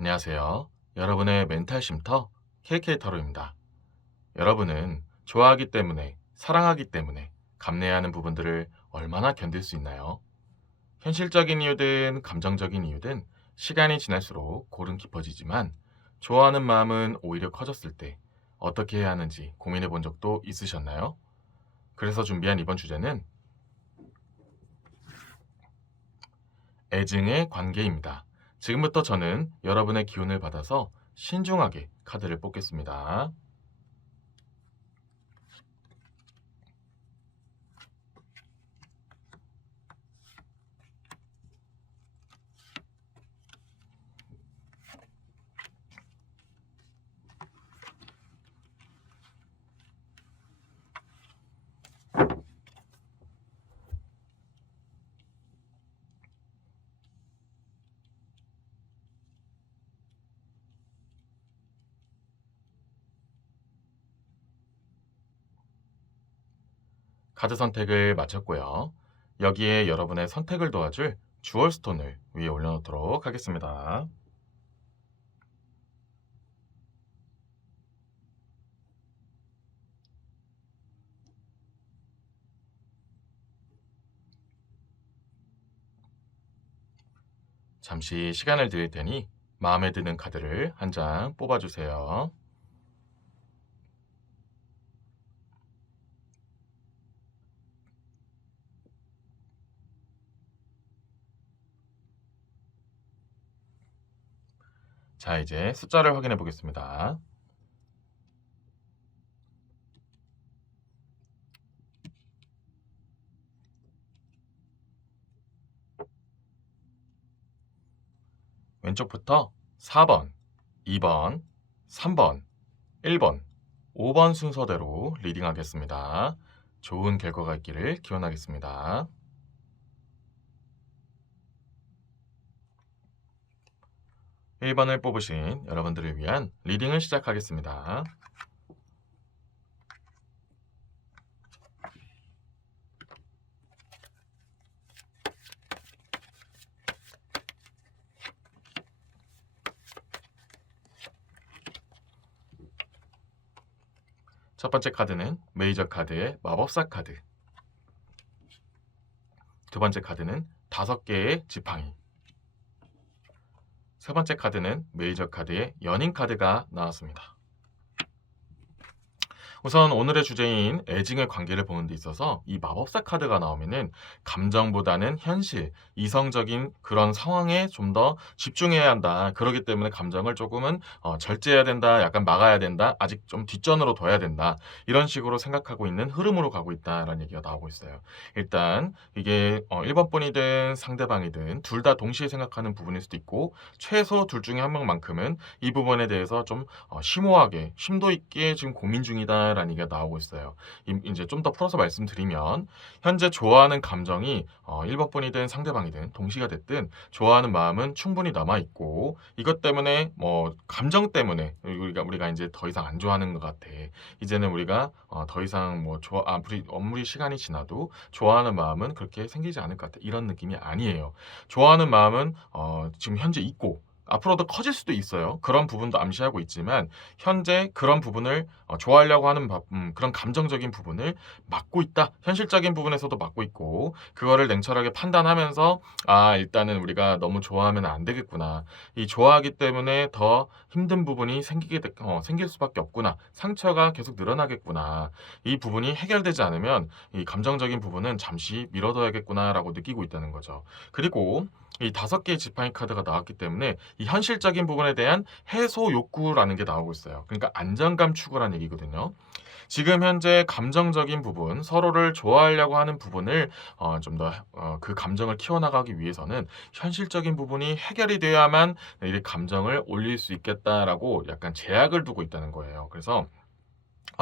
안녕하세요. 여러분의 멘탈 쉼터 KK타로입니다. 여러분은 좋아하기 때문에, 사랑하기 때문에 감내하는 부분들을 얼마나 견딜 수 있나요? 현실적인 이유든 감정적인 이유든 시간이 지날수록 골은 깊어지지만 좋아하는 마음은 오히려 커졌을 때 어떻게 해야 하는지 고민해 본 적도 있으셨나요? 그래서 준비한 이번 주제는 애증의 관계입니다. 지금부터 저는 여러분의 기운을 받아서 신중하게 카드를 뽑겠습니다. 카드 선택을 마쳤고요. 여기에 여러분의 선택을 도와줄 주얼 스톤을 위에 올려놓도록 하겠습니다. 잠시 시간을 드릴 테니 마음에 드는 카드를 한 장 뽑아주세요. 자, 이제 숫자를 확인해 보겠습니다. 왼쪽부터 4번, 2번, 3번, 1번, 5번 순서대로 리딩하겠습니다. 좋은 결과가 있기를 기원하겠습니다. 1번을 뽑으신 여러분들을 위한 리딩을 시작하겠습니다. 첫 번째 카드는 메이저 카드의 마법사 카드. 두 번째 카드는 5개의 지팡이. 세 번째 카드는 메이저 카드의 연인 카드가 나왔습니다. 우선 오늘의 주제인 애증의 관계를 보는 데 있어서 이 마법사 카드가 나오면은 감정보다는 현실, 이성적인 그런 상황에 좀 더 집중해야 한다. 그러기 때문에 감정을 조금은 절제해야 된다. 약간 막아야 된다. 아직 좀 뒷전으로 둬야 된다. 이런 식으로 생각하고 있는 흐름으로 가고 있다라는 얘기가 나오고 있어요. 일단 이게 1번 분이든 상대방이든 둘 다 동시에 생각하는 부분일 수도 있고 최소 둘 중에 한 명만큼은 이 부분에 대해서 좀 심오하게 심도 있게 지금 고민 중이다라는 얘기가 나오고 있어요. 이제 좀 더 풀어서 말씀드리면 현재 좋아하는 감정이 1번 분이든 상대방이든 동시가 됐든 좋아하는 마음은 충분히 남아 있고 이것 때문에 뭐 감정 때문에 우리가 이제 더 이상 안 좋아하는 것 같아. 이제는 우리가 더 이상 뭐 아무리 시간이 지나도 좋아하는 마음은 그렇게 생기지 않을 것 같아. 이런 느낌이 아니에요. 좋아하는 마음은 지금 현재 있고 앞으로도 커질 수도 있어요. 그런 부분도 암시하고 있지만 현재 그런 부분을 좋아하려고 하는 그런 감정적인 부분을 막고 있다. 현실적인 부분에서도 막고 있고 그거를 냉철하게 판단하면서 일단은 우리가 너무 좋아하면 안 되겠구나. 이 좋아하기 때문에 더 힘든 부분이 생길 수밖에 없구나. 상처가 계속 늘어나겠구나. 이 부분이 해결되지 않으면 이 감정적인 부분은 잠시 미뤄둬야겠구나라고 느끼고 있다는 거죠. 그리고 이 5개의 지팡이 카드가 나왔기 때문에 이 현실적인 부분에 대한 해소 욕구라는 게 나오고 있어요. 그러니까 안정감 추구라는 얘기거든요. 지금 현재 감정적인 부분, 서로를 좋아하려고 하는 부분을 좀 더 그 감정을 키워나가기 위해서는 현실적인 부분이 해결이 돼야만 이 감정을 올릴 수 있겠다라고 약간 제약을 두고 있다는 거예요. 그래서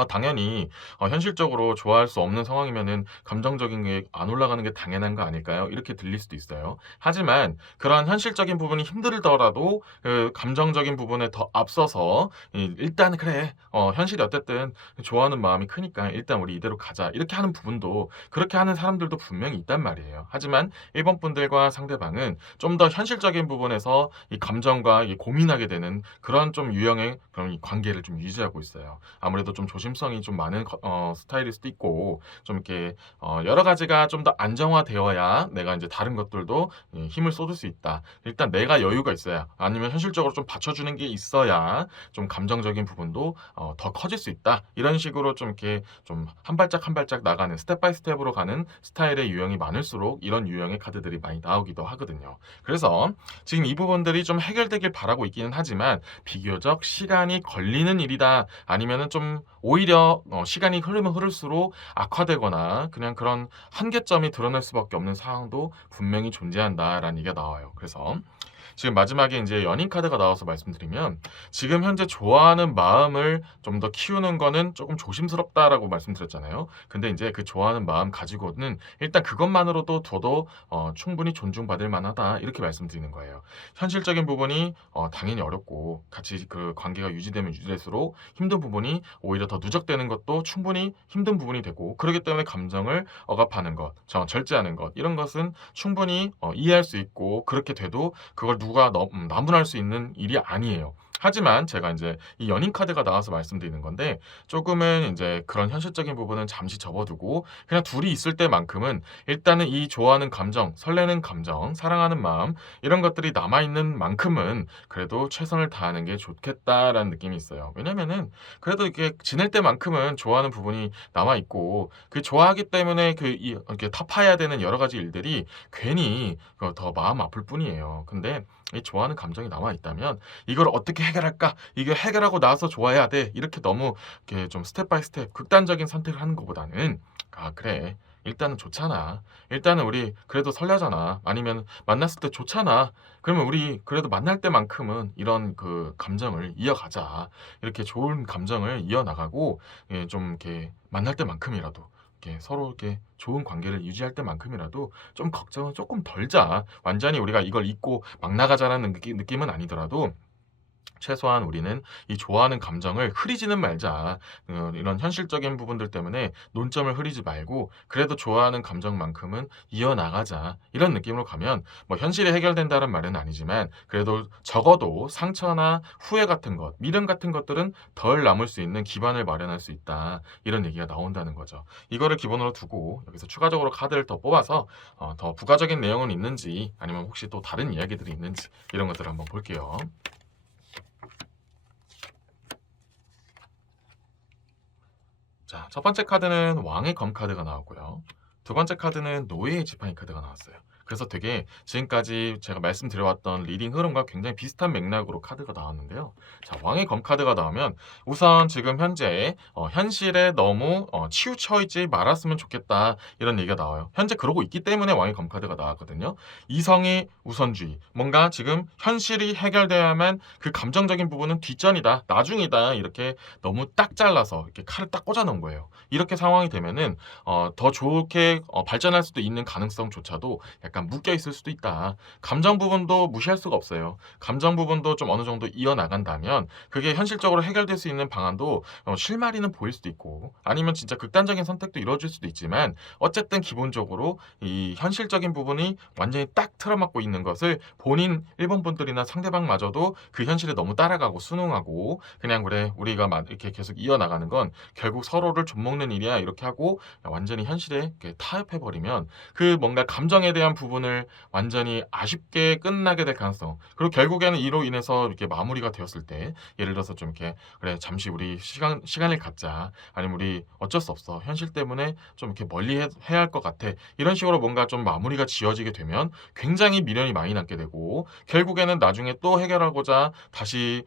당연히 현실적으로 좋아할 수 없는 상황이면은 감정적인 게 안 올라가는 게 당연한 거 아닐까요? 이렇게 들릴 수도 있어요. 하지만 그런 현실적인 부분이 힘들더라도 그 감정적인 부분에 더 앞서서 일단 '그래. 현실이 어쨌든 좋아하는 마음이 크니까 일단 우리 이대로 가자.' 이렇게 하는 부분도 그렇게 하는 사람들도 분명히 있단 말이에요. 하지만 일본 분들과 상대방은 좀 더 현실적인 부분에서 이 감정과 이 고민하게 되는 그런 좀 유형의 그런 이 관계를 좀 유지하고 있어요. 아무래도 좀 조심성이 좀 많은 스타일일 수도 있고 좀 이렇게 여러 가지가 좀 더 안정화되어야 내가 인제 다른 것들도 힘을 쏟을 수 있다. 일단 내가 여유가 있어야 아니면 현실적으로 좀 받쳐주는 게 있어야 좀 감정적인 부분도 더 커질 수 있다. 이런 식으로 좀 이렇게 좀 한 발짝 한 발짝 나가는 스텝 바이 스텝으로 가는 스타일의 유형이 많을수록 이런 유형의 카드들이 많이 나오기도 하거든요. 그래서 지금 이 부분들이 좀 해결되길 바라고 있기는 하지만 비교적 시간이 걸리는 일이다. 아니면은 좀 오히려 시간이 흐르면 흐를수록 악화되거나 그냥 그런 한계점이 드러날 수밖에 없는 상황도 분명히 존재한다라는 얘기가 나와요. 그래서 지금 마지막에 인제 연인 카드가 나와서 말씀드리면 지금 현재 좋아하는 마음을 좀 더 키우는 거는 쪼금 조심스럽다라고 말씀드렸잖아요. 근데 인제 그 좋아하는 마음 가지고는 일단 그것만으로도 저도 충분히 존중받을 만하다 이렇게 말씀드리는 거예요. 현실적인 부분이 당연히 어렵고 같이 그 관계가 유지되면 유지될수록 힘든 부분이 오히려 더 누적되는 것도 충분히 힘든 부분이 되고 그러기 때문에 감정을 억압하는 것, 절제하는 것 이런 것은 충분히 이해할 수 있고 그렇게 돼도 그걸 누가 나무랄 수 있는 일이 아니에요. 하지만 제가 인제 이 연인 카드가 나와서 말씀드리는 건데 쪼금은 인제 그런 현실적인 부분은 잠시 접어두고 그냥 둘이 있을 때만큼은 일단은 이 좋아하는 감정, 설레는 감정, 사랑하는 마음 이런 것들이 남아 있는 만큼은 그래도 '최선을 다하는 게 좋겠다.'라는 느낌이 있어요. 왜냐면은 그래도 이렇게 지낼 때만큼은 좋아하는 부분이 남아 있고 그 좋아하기 때문에 이렇게 타파해야 되는 여러 가지 일들이 괜히 더 마음 아플 뿐이에요. 근데 이 좋아하는 감정이 남아 있다면 '이걸 어떻게 해결할까? 이게 해결하고 나서 좋아해야 돼.' 이렇게 너무 이렇게 좀 스텝 바이 스텝 극단적인 선택을 하는 것보다는 '아 그래. 일단은 좋잖아. 일단은 우리 그래도 설레잖아. 아니면 만났을 때 좋잖아. 그러면 우리 그래도 만날 때만큼은 이런 그 감정을 이어가자.' 이렇게 좋은 감정을 이어나가고 좀 이렇게 만날 때만큼이라도 이렇게 서로 이렇게 좋은 관계를 유지할 때만큼이라도 좀 걱정은 쪼끔 덜자. 완전히 우리가 이걸 잊고 막 나가자라는 느낌은 아니더라도 최소한 우리는 이 좋아하는 감정을 흐리지는 말자. 이런 현실적인 부분들 때문에 논점을 흐리지 말고 그래도 좋아하는 감정만큼은 이어나가자. 이런 느낌으로 가면 뭐 현실이 해결된다는 말은 아니지만 그래도 적어도 상처나 후회 같은 것, 미련 같은 것들은 덜 남을 수 있는 기반을 마련할 수 있다. 이런 얘기가 나온다는 거죠. 이거를 기본으로 두고 여기서 추가적으로 카드를 더 뽑아서 더 부가적인 내용은 있는지 아니면 혹시 또 다른 이야기들이 있는지 이런 것들을 한번 볼게요. 자, 첫 번째 카드는 왕의 검 카드가 나왔고요. 두 번째 카드는 노예의 지팡이 카드가 나왔어요. 그래서 되게 지금까지 제가 말씀드려왔던 리딩 흐름과 굉장히 비슷한 맥락으로 카드가 나왔는데요. 자, 왕의 검 카드가 나오면 우선 지금 현재 현실에 너무 치우쳐 있지 말았으면 좋겠다 이런 얘기가 나와요. 현재 그러고 있기 때문에 왕의 검 카드가 나왔거든요. 이성의 우선주의, 뭔가 지금 현실이 해결돼야만 그 감정적인 부분은 뒷전이다, 나중이다 이렇게 너무 딱 잘라서 이렇게 칼을 딱 꽂아 놓은 거예요. 이렇게 상황이 되면은 더 좋게 발전할 수도 있는 가능성조차도 약간 묶여 있을 수도 있다. 감정 부분도 무시할 수가 없어요. 감정 부분도 좀 어느 정도 이어나간다면 그게 현실적으로 해결될 수 있는 방안도 실마리는 보일 수도 있고 아니면 진짜 극단적인 선택도 이루어질 수도 있지만 어쨌든 기본적으로 이 현실적인 부분이 완전히 딱 틀어막고 있는 것을 본인 일본 분들이나 상대방마저도 그 현실에 너무 따라가고 순응하고 그냥 '그래 우리가 이렇게 계속 이어나가는 건 결국 서로를 좀먹는 일이야.' 이렇게 하고 완전히 현실에 이렇게 타협해 버리면 그 뭔가 감정에 대한 부분을 완전히 아쉽게 끝나게 될 가능성 그리고 결국에는 이로 인해서 이렇게 마무리가 되었을 때 예를 들어서 좀 이렇게 '그래 잠시 우리 시간을 갖자.' 아니면 '우리 어쩔 수 없어. 현실 때문에 좀 이렇게 멀리 해야 할 것 같아.' 이런 식으로 뭔가 좀 마무리가 지어지게 되면 굉장히 미련이 많이 남게 되고 결국에는 나중에 또 해결하고자 다시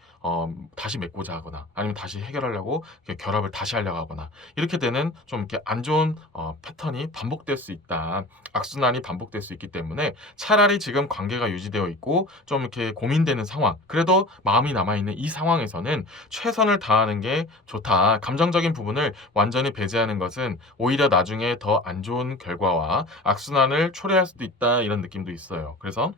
맺고자 하거나 아니면 다시 해결하려고 이렇게 결합을 다시 하려고 하거나 이렇게 되는 좀 이렇게 안 좋은 패턴이 반복될 수 있다. 악순환이 반복될 수 있기 때문에 차라리 지금 관계가 유지되어 있고 좀 이렇게 고민되는 상황, 그래도 마음이 남아있는 이 상황에서는 최선을 다하는 게 좋다. 감정적인 부분을 완전히 배제하는 것은 오히려 나중에 더 안 좋은 결과와 악순환을 초래할 수도 있다, 이런 느낌도 있어요. 그래서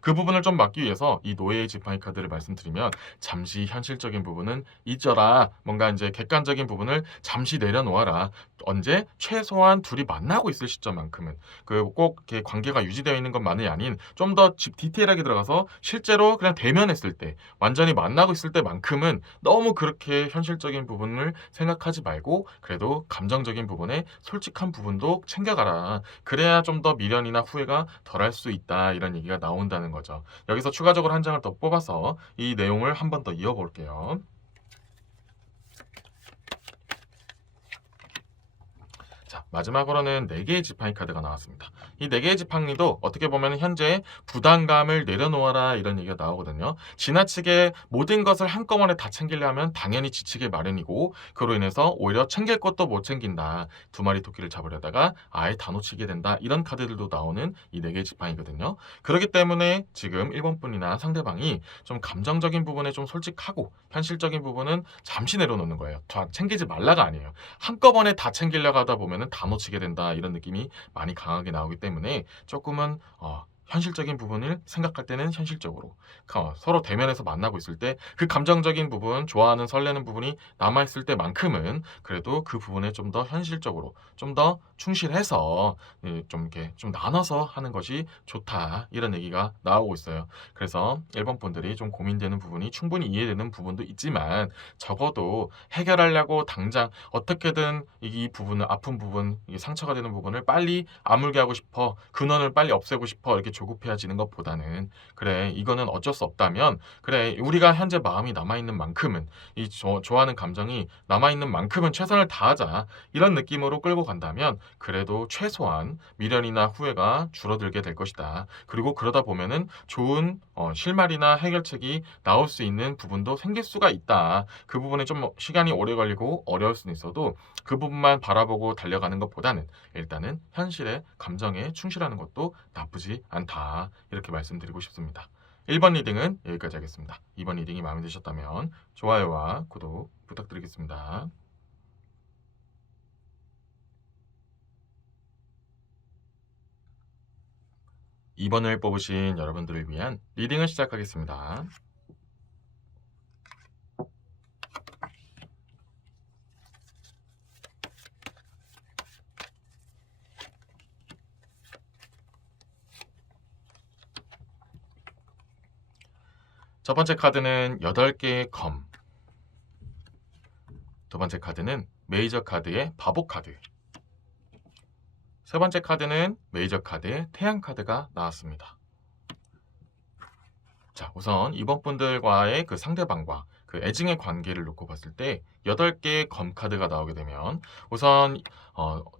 그 부분을 좀 막기 위해서 이 노예의 지팡이 카드를 말씀드리면, 잠시 현실적인 부분은 잊어라. 뭔가 이제 객관적인 부분을 잠시 내려놓아라. 언제? 최소한 둘이 만나고 있을 시점만큼은, 그 꼭 이렇게 관계가 유지되어 있는 것만이 아닌 좀 더 디테일하게 들어가서 실제로 그냥 대면했을 때, 완전히 만나고 있을 때만큼은 너무 그렇게 현실적인 부분을 생각하지 말고 그래도 감정적인 부분에 솔직한 부분도 챙겨가라. 그래야 좀 더 미련이나 후회가 덜할 수 있다, 이런 얘기가 나온다는 거죠. 여기서 추가적으로 한 장을 더 뽑아서 이 내용을 한 번 더 이어볼게요. 자, 마지막으로는 4개의 지팡이 카드가 나왔습니다. 이 4개의 지팡이도 어떻게 보면 현재 부담감을 내려놓아라, 이런 얘기가 나오거든요. 지나치게 모든 것을 한꺼번에 다 챙기려면 당연히 지치게 마련이고, 그로 인해서 오히려 챙길 것도 못 챙긴다. 2마리 토끼를 잡으려다가 아예 다 놓치게 된다. 이런 카드들도 나오는 이 4개의 지팡이거든요. 그렇기 때문에 지금 1번 분이나 상대방이 좀 감정적인 부분에 좀 솔직하고 현실적인 부분은 잠시 내려놓는 거예요. 다 챙기지 말라가 아니에요. 한꺼번에 다 챙기려고 하다 보면은 다 놓치게 된다, 이런 느낌이 많이 강하게 나오기 때문에 조금은 현실적인 부분을 생각할 때는 현실적으로, 서로 대면에서 만나고 있을 때 그 감정적인 부분, 좋아하는 설레는 부분이 남아있을 때만큼은 그래도 그 부분에 좀 더 현실적으로 좀 더 충실해서 좀 이렇게 좀 나눠서 하는 것이 좋다, 이런 얘기가 나오고 있어요. 그래서 1번 분들이 좀 고민되는 부분이 충분히 이해되는 부분도 있지만, 적어도 해결하려고 당장 어떻게든 이 부분을, 아픈 부분, 이 상처가 되는 부분을 빨리 아물게 하고 싶어, 근원을 빨리 없애고 싶어, 이렇게 조급해지는 것보다는, 그래 이거는 어쩔 수 없다면, 그래 우리가 현재 마음이 남아있는 만큼은, 이 좋아하는 감정이 남아있는 만큼은 최선을 다하자, 이런 느낌으로 끌고 간다면 그래도 최소한 미련이나 후회가 줄어들게 될 것이다. 그리고 그러다 보면은 좋은 실마리나 해결책이 나올 수 있는 부분도 생길 수가 있다. 그 부분에 좀 시간이 오래 걸리고 어려울 수는 있어도 그 부분만 바라보고 달려가는 것보다는 일단은 현실의 감정에 충실하는 것도 나쁘지 않다, 이렇게 말씀드리고 싶습니다. 1번 리딩은 여기까지 하겠습니다. 2번 리딩이 마음에 드셨다면 좋아요와 구독 부탁드리겠습니다. 2번을 뽑으신 여러분들을 위한 리딩을 시작하겠습니다. 첫 번째 카드는 8개의 검, 두 번째 카드는 메이저 카드의 바보 카드, 세 번째 카드는 메이저 카드의 태양 카드가 나왔습니다. 자, 우선 이번 분들과의 그 상대방과 그 애증의 관계를 놓고 봤을 때 8개의 검 카드가 나오게 되면, 우선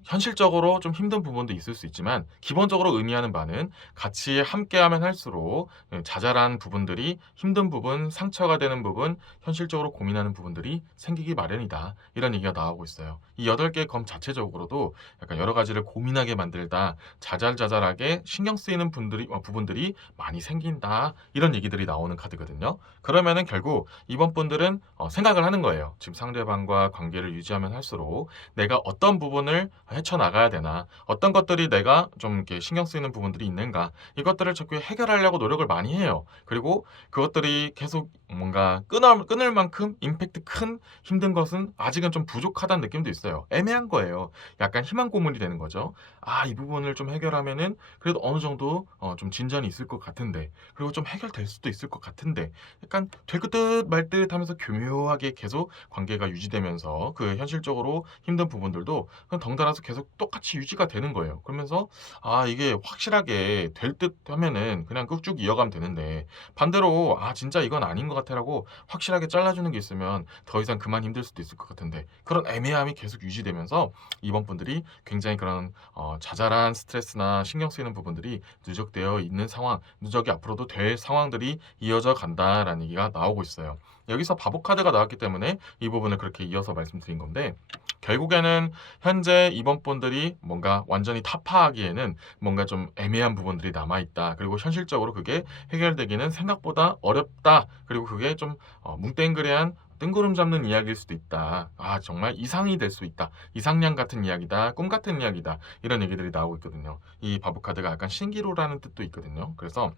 현실적으로 좀 힘든 부분도 있을 수 있지만 기본적으로 의미하는 바는 같이 함께하면 할수록 자잘한 부분들이, 힘든 부분, 상처가 되는 부분, 현실적으로 고민하는 부분들이 생기기 마련이다, 이런 얘기가 나오고 있어요. 이 8개의 검 자체적으로도 약간 여러 가지를 고민하게 만들다, 자잘자잘하게 신경 쓰이는 부분들이 많이 생긴다, 이런 얘기들이 나오는 카드거든요. 그러면은 결국 이번 분들은 생각을 하는 거예요. 지금 상대방과 관계를 유지하면 할수록 내가 어떤 부분을 헤쳐나가야 되나, 어떤 것들이 내가 좀 이렇게 신경 쓰이는 부분들이 있는가, 이것들을 자꾸 해결하려고 노력을 많이 해요. 그리고 그것들이 계속 뭔가 끊을 만큼 임팩트 큰 힘든 것은 아직은 좀 부족하다는 느낌도 있어요. 애매한 거예요. 약간 희망 고문이 되는 거죠. 아, 이 부분을 좀 해결하면은 그래도 어느 정도 좀 진전이 있을 것 같은데, 그리고 좀 해결될 수도 있을 것 같은데, 약간 될 듯 말 듯 하면서 교묘하게 계속 관계가 유지되면서 그 현실적으로 힘든 부분들도 그냥 덩달아서 계속 똑같이 유지가 되는 거예요. 그러면서 아, 이게 확실하게 될 듯 하면은 그냥 쭉 이어가면 되는데, 반대로 아 진짜 이건 아닌 것 같아라고 확실하게 잘라주는 게 있으면 더 이상 그만 힘들 수도 있을 것 같은데, 그런 애매함이 계속 유지되면서 이번 분들이 굉장히 그런 자잘한 스트레스나 신경 쓰이는 부분들이 누적되어 있는 상황, 누적이 앞으로도 될 상황들이 이어져 간다라는 얘기가 나오고 있어요. 여기서 바보 카드가 나왔기 때문에 이 부분을 그렇게 이어서 말씀드린 건데, 결국에는 현재 이번 분들이 뭔가 완전히 타파하기에는 뭔가 좀 애매한 부분들이 남아있다. 그리고 현실적으로 그게 해결되기는 생각보다 어렵다. 그리고 그게 좀 뭉땡그레한 뜬구름 잡는 이야기일 수도 있다. 아, 정말 이상이 될 수 있다. 이상량 같은 이야기다. 꿈 같은 이야기다. 이런 얘기들이 나오고 있거든요. 이 바보 카드가 약간 신기루라는 뜻도 있거든요. 그래서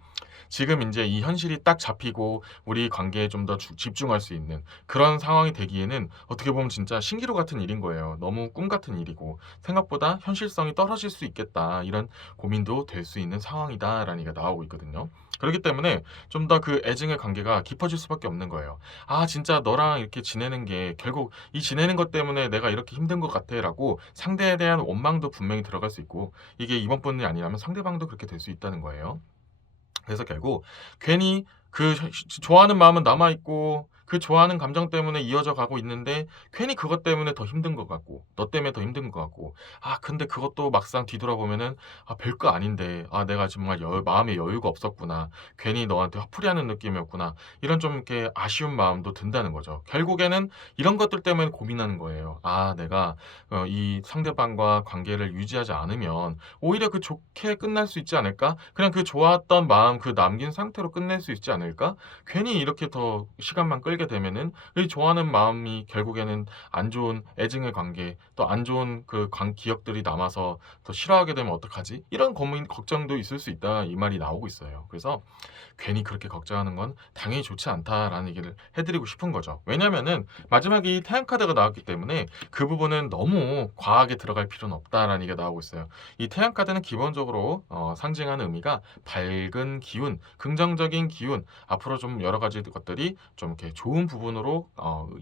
지금 이제 이 현실이 딱 잡히고 우리 관계에 좀 더 집중할 수 있는 그런 상황이 되기에는 어떻게 보면 진짜 신기루 같은 일인 거예요. 너무 꿈 같은 일이고 생각보다 현실성이 떨어질 수 있겠다. 이런 고민도 될 수 있는 상황이다라는 얘기가 나오고 있거든요. 그렇기 때문에 좀 더 그 애증의 관계가 깊어질 수밖에 없는 거예요. 아, 진짜 너랑 이렇게 지내는 게 결국 이 지내는 것 때문에 내가 이렇게 힘든 것 같아라고 상대에 대한 원망도 분명히 들어갈 수 있고 이게 이번 분이 아니라면 상대방도 그렇게 될 수 있다는 거예요. 그래서 결국 괜히 그 좋아하는 마음은 남아 있고 그 좋아하는 감정 때문에 이어져 가고 있는데 괜히 그것 때문에 더 힘든 것 같고 너 때문에 더 힘든 것 같고 아, 근데 그것도 막상 뒤돌아보면은 아, 별거 아닌데 아, 내가 정말 마음에 여유가 없었구나. 괜히 너한테 화풀이하는 느낌이었구나. 이런 좀 이렇게 아쉬운 마음도 든다는 거죠. 결국에는 이런 것들 때문에 고민하는 거예요. 아, 내가 이 상대방과 관계를 유지하지 않으면 오히려 그 좋게 끝날 수 있지 않을까? 그냥 그 좋았던 마음 그 남긴 상태로 끝낼 수 있지 않을까? 괜히 이렇게 더 시간만 끌게 되면은 이 좋아하는 마음이 결국에는 안 좋은 애증의 관계 또 안 좋은 그 기억들이 남아서 더 싫어하게 되면 어떡하지? 이런 고민 걱정도 있을 수 있다 이 말이 나오고 있어요. 그래서 괜히 그렇게 걱정하는 건 당연히 좋지 않다라는 얘기를 해드리고 싶은 거죠. 왜냐면은 마지막에 이 태양 카드가 나왔기 때문에 그 부분은 너무 과하게 들어갈 필요는 없다라는 얘기가 나오고 있어요. 이 태양 카드는 기본적으로 상징하는 의미가 밝은 기운, 긍정적인 기운, 앞으로 좀 여러 가지 것들이 좀 이렇게 좋은 부분으로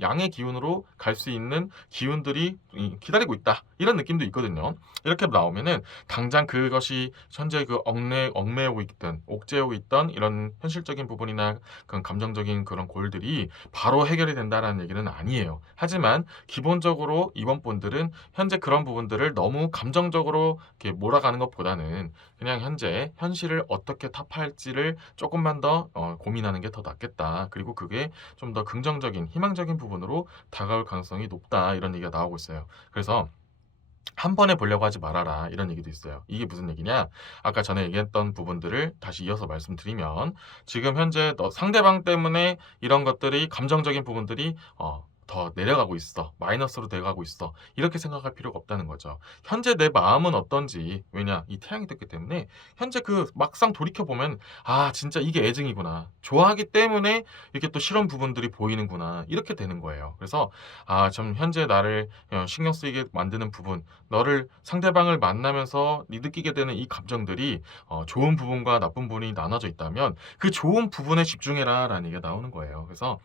양의 기운으로 갈 수 있는 기운들이 기다리고 있다. 이런 느낌도 있거든요. 이렇게 나오면은 당장 그것이 현재 그 얽매이고 있던 옥죄고 있던 이런 현실적인 부분이나 그런 감정적인 그런 골들이 바로 해결이 된다라는 얘기는 아니에요. 하지만 기본적으로 이번 분들은 현재 그런 부분들을 너무 감정적으로 이렇게 몰아가는 것보다는 그냥 현재 현실을 어떻게 타파할지를 조금만 더 고민하는 게 더 낫겠다. 그리고 그게 좀 더 긍정적인 희망적인 부분으로 다가올 가능성이 높다. 이런 얘기가 나오고 있어요. 그래서 한 번에 보려고 하지 말아라. 이런 얘기도 있어요. 이게 무슨 얘기냐? 아까 전에 얘기했던 부분들을 다시 이어서 말씀드리면 지금 현재 너 상대방 때문에 이런 것들이 감정적인 부분들이 더 내려가고 있어. 마이너스로 돼가고 있어. 이렇게 생각할 필요가 없다는 거죠. 현재 내 마음은 어떤지. 왜냐? 이 태양이 됐기 때문에 현재 그 막상 돌이켜 보면 아, 진짜 이게 애증이구나. 좋아하기 때문에 이렇게 또 싫은 부분들이 보이는구나. 이렇게 되는 거예요. 그래서 아, 좀 현재 나를 신경 쓰이게 만드는 부분 너를 상대방을 만나면서 느끼게 되는 이 감정들이 좋은 부분과 나쁜 부분이 나눠져 있다면 그 좋은 부분에 집중해라라는 얘기가 나오는 거예요. 그래서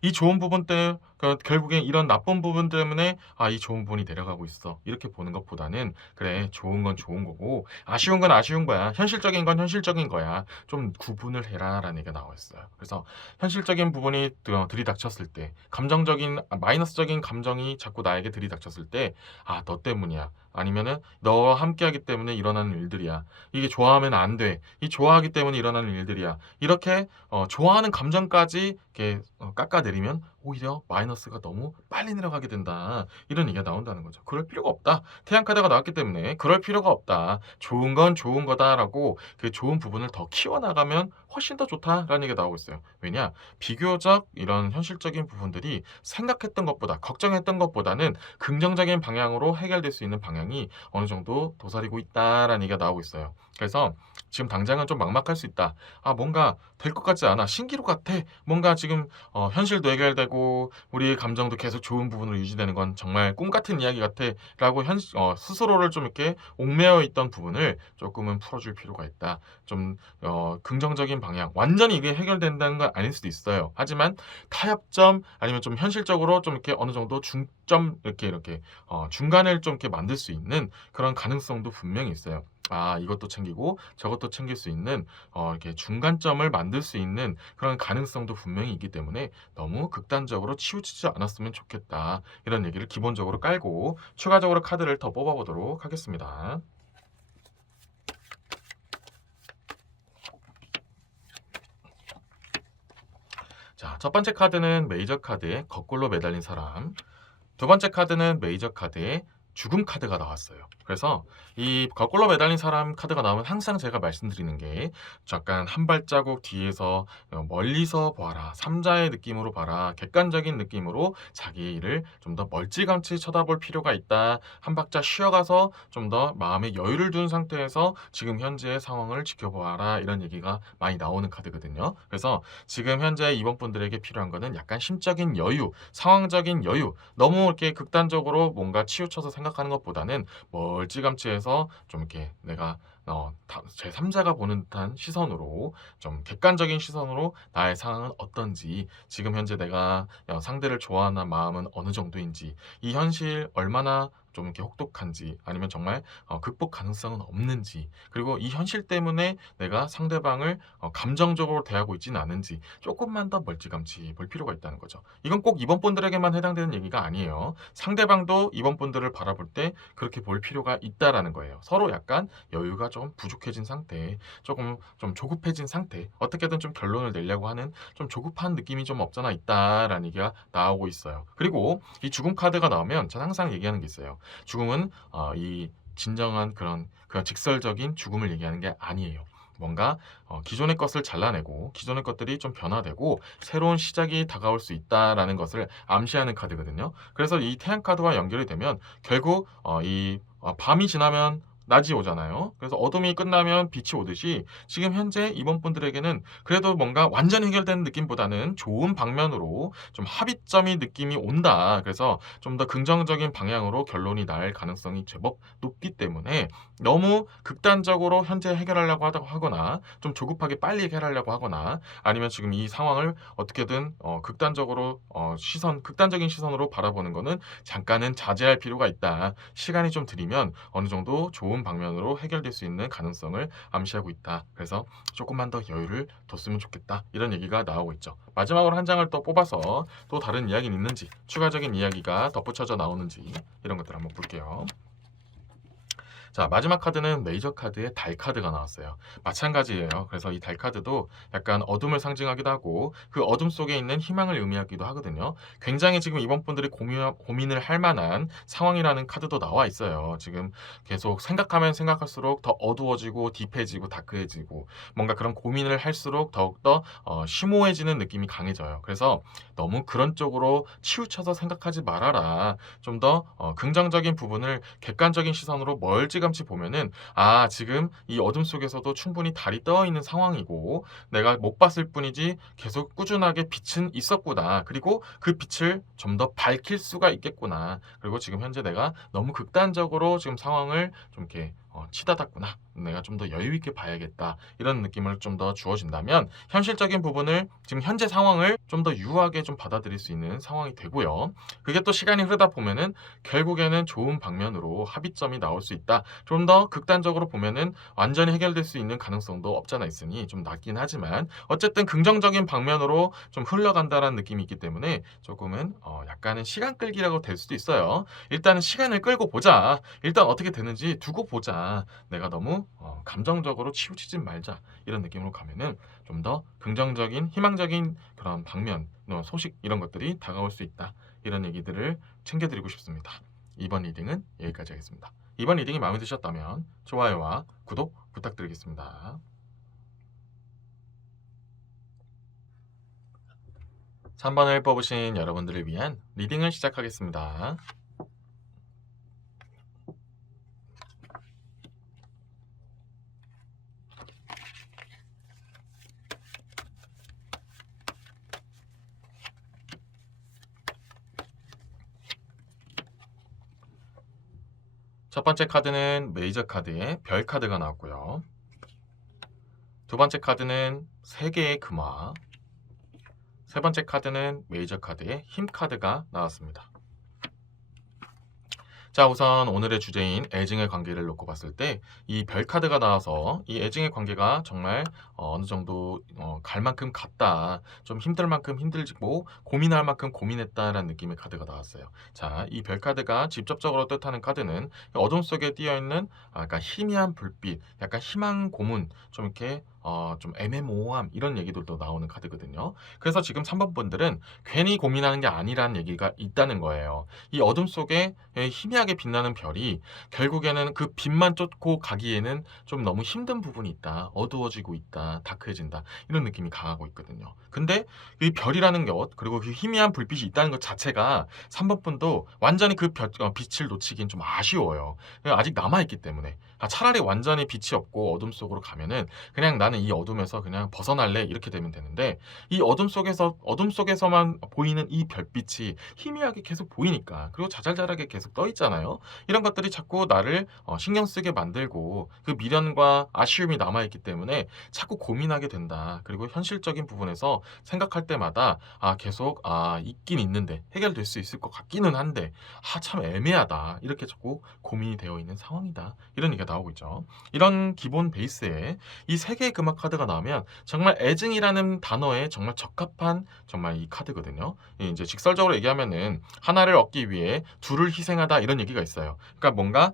이 좋은 부분 때문에 결국엔 이런 나쁜 부분 때문에 아, 이 좋은 부분이 내려가고 있어. 이렇게 보는 것보다는 그래, 좋은 건 좋은 거고 아쉬운 건 아쉬운 거야. 현실적인 건 현실적인 거야. 좀 구분을 해라라는 얘기가 나와 있어요. 그래서 현실적인 부분이 들이닥쳤을 때 감정적인 마이너스적인 감정이 자꾸 나에게 들이닥쳤을 때 아, 너 때문이야. 아니면은 너와 함께하기 때문에 일어나는 일들이야. 이게 좋아하면 안 돼. 이 좋아하기 때문에 일어나는 일들이야. 이렇게 좋아하는 감정까지 이렇게 깎아내리면 오히려 마이너스가 너무 빨리 내려가게 된다. 이런 얘기가 나온다는 거죠. 그럴 필요가 없다. 태양 카드가 나왔기 때문에 그럴 필요가 없다. 좋은 건 좋은 거다라고 그 좋은 부분을 더 키워나가면 훨씬 더 좋다라는 얘기가 나오고 있어요. 왜냐? 비교적 이런 현실적인 부분들이 생각했던 것보다 걱정했던 것보다는 긍정적인 방향으로 해결될 수 있는 방향이 어느 정도 도사리고 있다라는 얘기가 나오고 있어요. 그래서 지금 당장은 좀 막막할 수 있다. 아, 뭔가 될 것 같지 않아. 신기루 같아. 뭔가 지금 현실도 해결되고 우리의 감정도 계속 좋은 부분으로 유지되는 건 정말 꿈 같은 이야기 같아.라고 스스로를 좀 이렇게 옥매어 있던 부분을 조금은 풀어줄 필요가 있다. 좀 긍정적인 방향. 완전히 이게 해결된다는 건 아닐 수도 있어요. 하지만 타협점 아니면 좀 현실적으로 좀 이렇게 어느 정도 중점 이렇게 중간을 좀 이렇게 만들 수 있는 그런 가능성도 분명히 있어요. 아, 이것도 챙기고 저것도 챙길 수 있는 이렇게 중간점을 만들 수 있는 그런 가능성도 분명히 있기 때문에 너무 극단적으로 치우치지 않았으면 좋겠다. 이런 얘기를 기본적으로 깔고 추가적으로 카드를 더 뽑아보도록 하겠습니다. 자, 첫 번째 카드는 메이저 카드에 거꾸로 매달린 사람. 두 번째 카드는 메이저 카드의 죽음 카드가 나왔어요. 그래서 이 거꾸로 매달린 사람 카드가 나오면 항상 제가 말씀드리는 게 잠깐 한 발자국 뒤에서 멀리서 봐라. 삼자의 느낌으로 봐라. 객관적인 느낌으로 자기 일을 좀 더 멀찌감치 쳐다볼 필요가 있다. 한 박자 쉬어가서 좀 더 마음의 여유를 둔 상태에서 지금 현재의 상황을 지켜보아라. 이런 얘기가 많이 나오는 카드거든요. 그래서 지금 현재 이번 분들에게 필요한 거는 약간 심적인 여유, 상황적인 여유, 너무 이렇게 극단적으로 뭔가 치우쳐서 생각하는 것보다는 멀찌감치해서 좀 이렇게 내가 제3자가 보는 듯한 시선으로 좀 객관적인 시선으로 나의 상황은 어떤지, 지금 현재 내가 상대를 좋아하는 마음은 어느 정도인지, 이 현실 얼마나 좀 이렇게 혹독한지, 아니면 정말 극복 가능성은 없는지, 그리고 이 현실 때문에 내가 상대방을 감정적으로 대하고 있지는 않은지 조금만 더 멀찌감치 볼 필요가 있다는 거죠. 이건 꼭 이번 분들에게만 해당되는 얘기가 아니에요. 상대방도 이번 분들을 바라볼 때 그렇게 볼 필요가 있다라는 거예요. 서로 약간 여유가 좀 부족해진 상태, 조금 좀 조급해진 상태, 어떻게든 좀 결론을 내려고 하는 좀 조급한 느낌이 좀 없잖아 있다라는 얘기가 나오고 있어요. 그리고 이 죽음 카드가 나오면 저는 항상 얘기하는 게 있어요. 죽음은 이 진정한 그런 직설적인 죽음을 얘기하는 게 아니에요. 뭔가 기존의 것을 잘라내고 기존의 것들이 좀 변화되고 새로운 시작이 다가올 수 있다라는 것을 암시하는 카드거든요. 그래서 이 태양 카드와 연결이 되면 결국 밤이 지나면 낮이 오잖아요. 그래서 어둠이 끝나면 빛이 오듯이 지금 현재 이번 분들에게는 그래도 뭔가 완전히 해결되는 느낌보다는 좋은 방면으로 좀 합의점이 느낌이 온다. 그래서 좀 더 긍정적인 방향으로 결론이 날 가능성이 제법 높기 때문에 너무 극단적으로 현재 해결하려고 하거나 좀 조급하게 빨리 해결하려고 하거나 아니면 지금 이 상황을 어떻게든 극단적으로 극단적인 시선으로 바라보는 거는 잠깐은 자제할 필요가 있다. 시간이 좀 들이면 어느 정도 좋은 방면으로 해결될 수 있는 가능성을 암시하고 있다. 그래서 조금만 더 여유를 뒀으면 좋겠다. 이런 얘기가 나오고 있죠. 마지막으로 한 장을 또 뽑아서 또 다른 이야기는 있는지, 추가적인 이야기가 덧붙여져 나오는지 이런 것들 한번 볼게요. 자, 마지막 카드는 메이저 카드의 달 카드가 나왔어요. 마찬가지예요. 그래서 이 달 카드도 약간 어둠을 상징하기도 하고 그 어둠 속에 있는 희망을 의미하기도 하거든요. 굉장히 지금 이번 분들이 고민을 할 만한 상황이라는 카드도 나와 있어요. 지금 계속 생각하면 생각할수록 더 어두워지고 딥해지고 다크해지고 뭔가 그런 고민을 할수록 더욱더 심오해지는 느낌이 강해져요. 그래서 너무 그런 쪽으로 치우쳐서 생각하지 말아라. 좀 더 긍정적인 부분을 객관적인 시선으로 멀찌감치 보면은 지금 이 어둠 속에서도 충분히 달이 떠 있는 상황이고 내가 못 봤을 뿐이지 계속 꾸준하게 빛은 있었구나. 그리고 그 빛을 좀 더 밝힐 수가 있겠구나. 그리고 지금 현재 내가 너무 극단적으로 지금 상황을 좀 이렇게 치닫았구나. 내가 좀 더 여유 있게 봐야겠다. 이런 느낌을 좀 더 주어진다면 현실적인 부분을 지금 현재 상황을 좀 더 유하게 좀 받아들일 수 있는 상황이 되고요. 그게 또 시간이 흐르다 보면은 결국에는 좋은 방면으로 합의점이 나올 수 있다. 좀 더 극단적으로 보면은 완전히 해결될 수 있는 가능성도 없잖아 있으니 좀 낮긴 하지만 어쨌든 긍정적인 방면으로 좀 흘러간다라는 느낌이 있기 때문에 조금은 약간은 시간 끌기라고 될 수도 있어요. 일단은 시간을 끌고 보자. 일단 어떻게 되는지 두고 보자. 내가 너무 감정적으로 치우치지 말자. 이런 느낌으로 가면은 좀 더 긍정적인 희망적인 그런 방면, 소식 이런 것들이 다가올 수 있다. 이런 얘기들을 챙겨드리고 싶습니다. 이번 리딩은 여기까지 하겠습니다. 이번 리딩이 마음에 드셨다면 좋아요와 구독 부탁드리겠습니다. 3번을 뽑으신 여러분들을 위한 리딩을 시작하겠습니다. 첫 번째 카드는 메이저 카드의 별 카드가 나왔고요. 두 번째 카드는 3개의 금화, 세 번째 카드는 메이저 카드의 힘 카드가 나왔습니다. 자, 우선 오늘의 주제인 애증의 관계를 놓고 봤을 때 이 별 카드가 나와서 이 애증의 관계가 정말 어느 정도 갈 만큼 갔다. 좀 힘들 만큼 힘들고 고민할 만큼 고민했다라는 느낌의 카드가 나왔어요. 자, 이 별 카드가 직접적으로 뜻하는 카드는 어둠 속에 띄어 있는 약간 희미한 불빛, 약간 희망 고문, 좀 이렇게 좀 애매모호함 이런 얘기들도 나오는 카드거든요. 그래서 지금 3번 분들은 괜히 고민하는 게 아니라는 얘기가 있다는 거예요. 이 어둠 속에 희미하게 빛나는 별이 결국에는 그 빛만 쫓고 가기에는 좀 너무 힘든 부분이 있다. 어두워지고 있다. 다크해진다. 이런 느낌이 강하고 있거든요. 근데 이 별이라는 것 그리고 그 희미한 불빛이 있다는 것 자체가 3번 분도 완전히 그 빛을 놓치긴 좀 아쉬워요. 아직 남아 있기 때문에. 차라리 완전히 빛이 없고 어둠 속으로 가면은 그냥 '나는 이 어둠에서 그냥 벗어날래.' 이렇게 되면 되는데 이 어둠 속에서만 보이는 이 별빛이 희미하게 계속 보이니까 그리고 자잘자잘하게 계속 떠 있잖아요. 이런 것들이 자꾸 나를 신경 쓰게 만들고 그 미련과 아쉬움이 남아 있기 때문에 자꾸 고민하게 된다. 그리고 현실적인 부분에서 생각할 때마다 계속 있긴 있는데 해결될 수 있을 것 같기는 한데 참 애매하다. 이렇게 자꾸 고민이 되어 있는 상황이다. 이런 얘기가 나오고 있죠. 이런 기본 베이스에 이 세 개의 금화 카드가 나오면 정말 애증이라는 단어에 정말 적합한 정말 이 카드거든요. 이제 직설적으로 얘기하면은 하나를 얻기 위해 둘을 희생하다 이런 얘기가 있어요. 그러니까 뭔가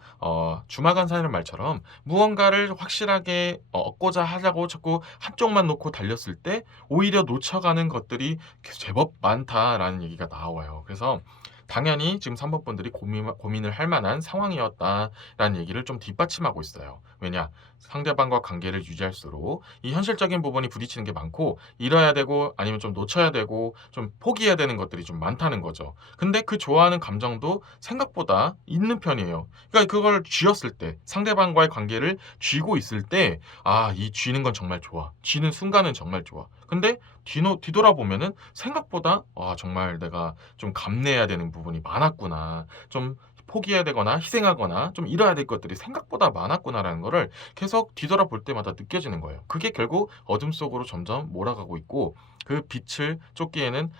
주마간사라는 말처럼 무언가를 확실하게 얻고자 하자고 자꾸 한쪽만 놓고 달렸을 때 오히려 놓쳐가는 것들이 제법 많다라는 얘기가 나와요. 그래서 당연히 지금 3번 분들이 고민을 할 만한 상황이었다라는 얘기를 좀 뒷받침하고 있어요. 왜냐? 상대방과 관계를 유지할수록 이 현실적인 부분이 부딪히는 게 많고 잃어야 되고 아니면 좀 놓쳐야 되고 좀 포기해야 되는 것들이 좀 많다는 거죠. 근데 그 좋아하는 감정도 생각보다 있는 편이에요. 그러니까 그걸 쥐었을 때 상대방과의 관계를 쥐고 있을 때 이 쥐는 건 정말 좋아. 쥐는 순간은 정말 좋아. 근데 뒤돌아보면은 생각보다 정말 내가 좀 감내해야 되는 부분이 많았구나. 좀 포기해야 되거나 희생하거나 좀 잃어야 될 것들이 생각보다 많았구나라는 거를 계속 뒤돌아볼 때마다 느껴지는 거예요. 그게 결국 어둠 속으로 점점 몰아가고 있고 그 빛을 쫓기에는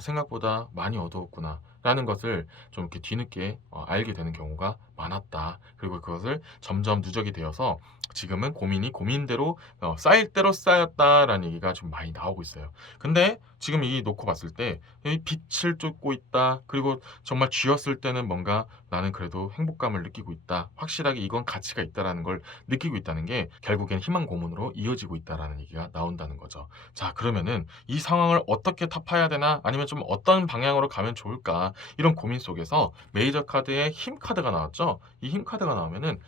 생각보다 많이 어두웠구나라는 것을 좀 이렇게 뒤늦게 알게 되는 경우가 많았다. 그리고 그것을 점점 누적이 되어서 지금은 고민이 고민대로 쌓일 대로 쌓였다라는 얘기가 좀 많이 나오고 있어요. 근데 지금 이 놓고 봤을 때 이 빛을 쫓고 있다. 그리고 정말 쥐었을 때는 뭔가 '나는 그래도 행복감을 느끼고 있다. 확실하게 이건 가치가 있다.'라는 걸 느끼고 있다는 게 결국엔 희망 고문으로 이어지고 있다라는 얘기가 나온다는 거죠. 자, 그러면은 '이 상황을 어떻게 타파해야 되나? 아니면 좀 어떤 방향으로 가면 좋을까?' 이런 고민 속에서 메이저 카드에 힘 카드가 나왔죠. 이 힘 카드가 나오면은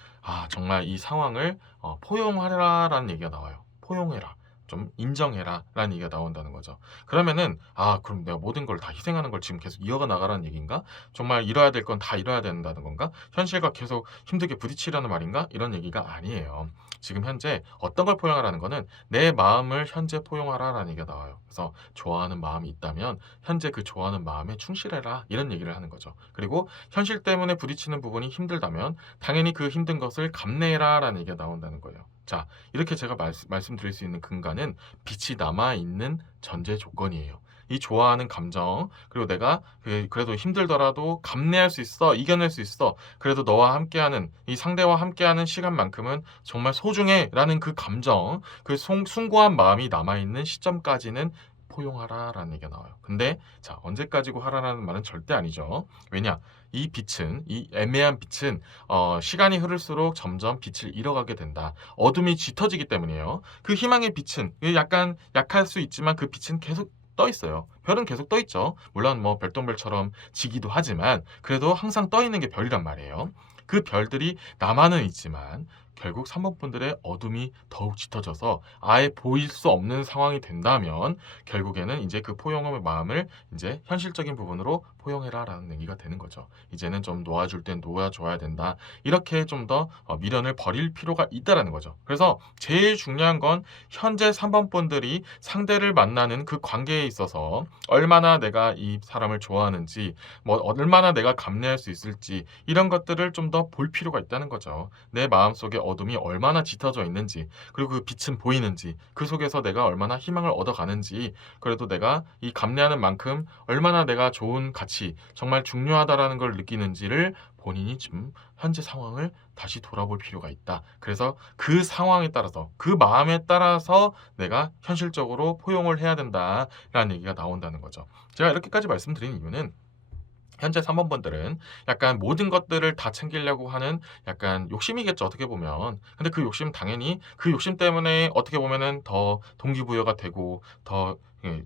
정말 이 상황을 "포용하라."라는 얘기가 나와요. "포용해라. 좀 인정해라."라는 얘기가 나온다는 거죠. 그러면은 '그럼 내가 모든 걸 다 희생하는 걸 지금 계속 이어가 나가라는 얘기인가? 정말 이뤄야 될 건 다 이뤄야 된다는 건가? 현실과 계속 힘들게 부딪히라는 말인가?' 이런 얘기가 아니에요. 지금 현재 어떤 걸 포용하라는 거는 '내 마음을 현재 포용하라.'라는 얘기가 나와요. 그래서 좋아하는 마음이 있다면 현재 그 좋아하는 마음에 충실해라 이런 얘기를 하는 거죠. 그리고 현실 때문에 부딪히는 부분이 힘들다면 당연히 그 힘든 것을 감내해라라는 얘기가 나온다는 거예요. 자, 이렇게 제가 말씀드릴 수 있는 근간은 빛이 남아 있는 전제 조건이에요. 이 좋아하는 감정 그리고 내가 그래도 힘들더라도 감내할 수 있어. 이겨낼 수 있어. 그래도 너와 함께하는 이 상대와 함께하는 시간만큼은 정말 소중해라는 그 감정, 그 숭고한 마음이 남아 있는 시점까지는 포용하라라는 얘기가 나와요. 근데 자, 언제까지고 하라라는 말은 절대 아니죠. 왜냐? 이 빛은 이 애매한 빛은 시간이 흐를수록 점점 빛을 잃어가게 된다. 어둠이 짙어지기 때문이에요. 그 희망의 빛은 약간 약할 수 있지만 그 빛은 계속 떠 있어요. 별은 계속 떠 있죠. 물론 뭐 별똥별처럼 지기도 하지만 그래도 항상 떠 있는 게 별이란 말이에요. 그 별들이 남아는 있지만 결국 3번 분들의 어둠이 더욱 짙어져서 아예 보일 수 없는 상황이 된다면 결국에는 이제 그 포용의 마음을 이제 현실적인 부분으로 포용해라라는 얘기가 되는 거죠. 이제는 좀 놓아줄 땐 놓아줘야 된다. 이렇게 좀 더 미련을 버릴 필요가 있다라는 거죠. 그래서 제일 중요한 건 현재 3번 분들이 상대를 만나는 그 관계에 있어서 얼마나 내가 이 사람을 좋아하는지, 뭐 얼마나 내가 감내할 수 있을지 이런 것들을 좀 더 볼 필요가 있다는 거죠. 내 마음속에 어둠이 얼마나 짙어져 있는지, 그리고 그 빛은 보이는지, 그 속에서 내가 얼마나 희망을 얻어가는지, 그래도 내가 이 감내하는 만큼 얼마나 내가 좋은 가치, 정말 중요하다라는 걸 느끼는지를 본인이 지금 현재 상황을 다시 돌아볼 필요가 있다. 그래서 그 상황에 따라서, 그 마음에 따라서 내가 현실적으로 포용을 해야 된다라는 얘기가 나온다는 거죠. 제가 이렇게까지 말씀드린 이유는 현재 3 번분들은 약간 모든 것들을 다 챙기려고 하는 약간 욕심이겠죠, 어떻게 보면. 근데 그 욕심 당연히 그 욕심 때문에 어떻게 보면은 더 동기부여가 되고 더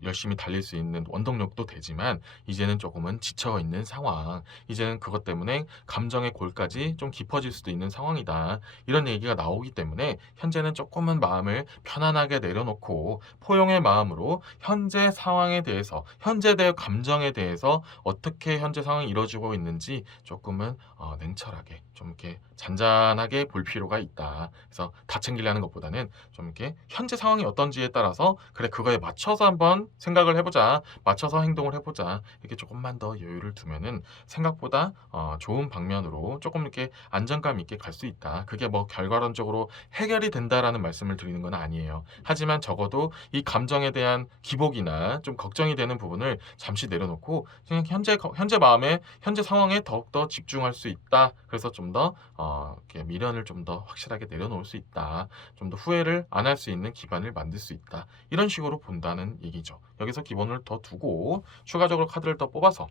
열심히 달릴 수 있는 원동력도 되지만 이제는 조금은 지쳐 있는 상황. 이제는 그것 때문에 감정의 골까지 좀 깊어질 수도 있는 상황이다. 이런 얘기가 나오기 때문에 현재는 조금은 마음을 편안하게 내려놓고 포용의 마음으로 현재 상황에 대해서 현재 의 감정에 대해서 어떻게 현재 상황이 이루어지고 있는지 조금은 냉철하게 좀 이렇게 잔잔하게 볼 필요가 있다. 그래서 다 챙기려는 것보다는 좀 이렇게 현재 상황이 어떤지에 따라서 그래 그거에 맞춰서 한번 생각을 해보자. 맞춰서 행동을 해보자. 이렇게 조금만 더 여유를 두면은 생각보다 좋은 방면으로 조금 이렇게 안정감 있게 갈 수 있다. 그게 뭐 결과론적으로 해결이 된다라는 말씀을 드리는 건 아니에요. 하지만 적어도 이 감정에 대한 기복이나 좀 걱정이 되는 부분을 잠시 내려놓고 그냥 현재 마음에 현재 상황에 더욱더 집중할 수 있다. 그래서 좀 더 이렇게 미련을 좀 더 확실하게 내려놓을 수 있다. 좀 더 후회를 안 할 수 있는 기반을 만들 수 있다. 이런 식으로 본다는 얘기죠. 여기서 기본을 더 두고 추가적으로 카드를 더 뽑아서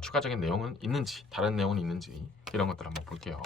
추가적인 내용은 있는지 다른 내용은 있는지 이런 것들 한번 볼게요.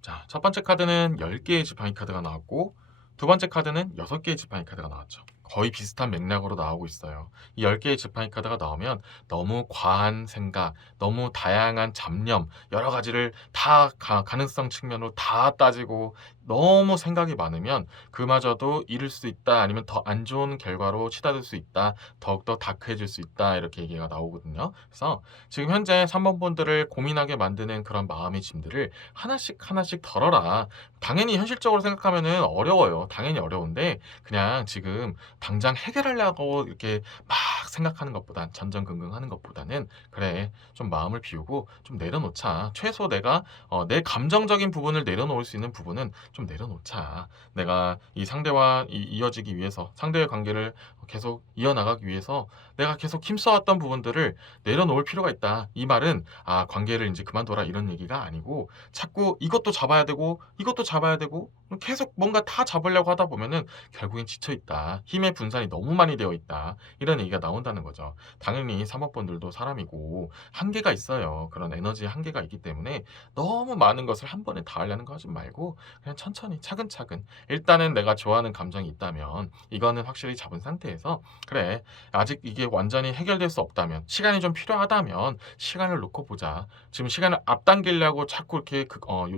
자, 첫 번째 카드는 10개의 지팡이 카드가 나왔고 두 번째 카드는 6개의 지팡이 카드가 나왔죠. 거의 비슷한 맥락으로 나오고 있어요. 이 10개의 지팡이 카드가 나오면 너무 과한 생각, 너무 다양한 잡념, 여러 가지를 다 가능성 측면으로 다 따지고 너무 생각이 많으면 그마저도 잃을 수 있다. 아니면 더 안 좋은 결과로 치닫을 수 있다. 더욱더 다크해질 수 있다. 이렇게 얘기가 나오거든요. 그래서 지금 현재 3번 분들을 고민하게 만드는 그런 마음의 짐들을 하나씩 하나씩 덜어라. 당연히 현실적으로 생각하면은 어려워요. 당연히 어려운데 그냥 지금 당장 해결하려고 이렇게 막 생각하는 것보단 전전긍긍하는 것보다는 그래 좀 마음을 비우고 좀 내려놓자. 최소 내가 내 감정적인 부분을 내려놓을 수 있는 부분은 좀 내려놓자. 내가 이 상대와 이어지기 위해서 상대의 관계를 계속 이어나가기 위해서 내가 계속 힘써왔던 부분들을 내려놓을 필요가 있다. 이 말은 관계를 이제 그만둬라 이런 얘기가 아니고 자꾸 이것도 잡아야 되고 이것도 잡아야 되고 계속 뭔가 다 잡으려고 하다 보면은 결국엔 지쳐 있다. 힘의 분산이 너무 많이 되어 있다. 이런 얘기가 나온다는 거죠. 당연히 사모펀들도 사람이고 한계가 있어요. 그런 에너지의 한계가 있기 때문에 너무 많은 것을 한 번에 다 하려는 거 하지 말고 그냥 천천히 차근차근 일단은 내가 좋아하는 감정이 있다면 이거는 확실히 잡은 상태에서 그래 아직 이게 완전히 해결될 수 없다면 시간이 좀 필요하다면 시간을 놓고 보자. 지금 시간을 앞당기려고 자꾸 이렇게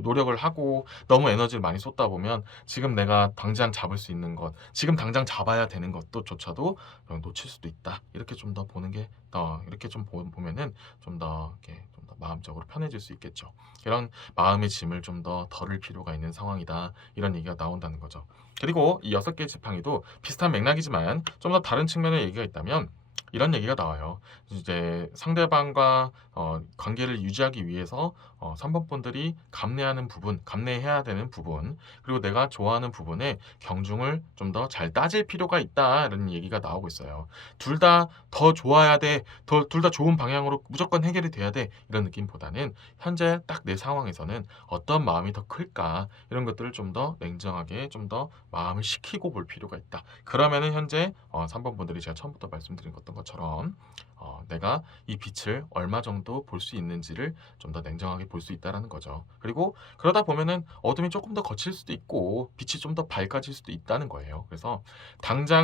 노력을 하고 너무 에너지를 많이 쏟다 보면 지금 내가 당장 잡을 수 있는 것, 지금 당장 잡아야 되는 것도 조차도 놓칠 수도 있다. 이렇게 좀 더 보는 게 이렇게 좀 보면은 좀 더 이렇게 좀 더 마음적으로 편해질 수 있겠죠. 이런 마음의 짐을 좀 더 덜을 필요가 있는 상황이다. 이런 얘기가 나온다는 거죠. 그리고 이 6개의 지팡이도 비슷한 맥락이지만 좀 더 다른 측면의 얘기가 있다면 이런 얘기가 나와요. 이제 상대방과 관계를 유지하기 위해서 3번 분들이 감내하는 부분, 감내해야 되는 부분, 그리고 내가 좋아하는 부분에 경중을 좀 더 잘 따질 필요가 있다라는 얘기가 나오고 있어요. 둘 다 더 좋아야 돼, 둘 다 좋은 방향으로 무조건 해결이 돼야 돼 이런 느낌보다는 현재 딱 내 상황에서는 어떤 마음이 더 클까 이런 것들을 좀 더 냉정하게 좀 더 마음을 식히고 볼 필요가 있다. 그러면은 현재 3번 분들이 제가 처음부터 말씀드린 것처럼 내가 이 빛을 얼마 정도 볼 수 있는지를 좀 더 냉정하게 볼 수 있다라는 거죠. 그리고 그러다 보면은 어둠이 조금 더 거칠 수도 있고 빛이 좀 더 밝아질 수도 있다는 거예요. 그래서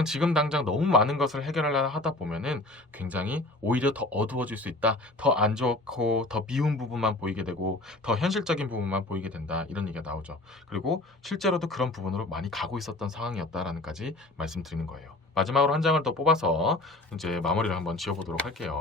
지금 당장 너무 많은 것을 해결하려 하다 보면은 굉장히 오히려 더 어두워질 수 있다. 더 안 좋고 더 미운 부분만 보이게 되고 더 현실적인 부분만 보이게 된다. 이런 얘기가 나오죠. 그리고 실제로도 그런 부분으로 많이 가고 있었던 상황이었다라는까지 말씀드리는 거예요. 마지막으로 한 장을 더 뽑아서 이제 마무리를 한번 지어보도록 할게요.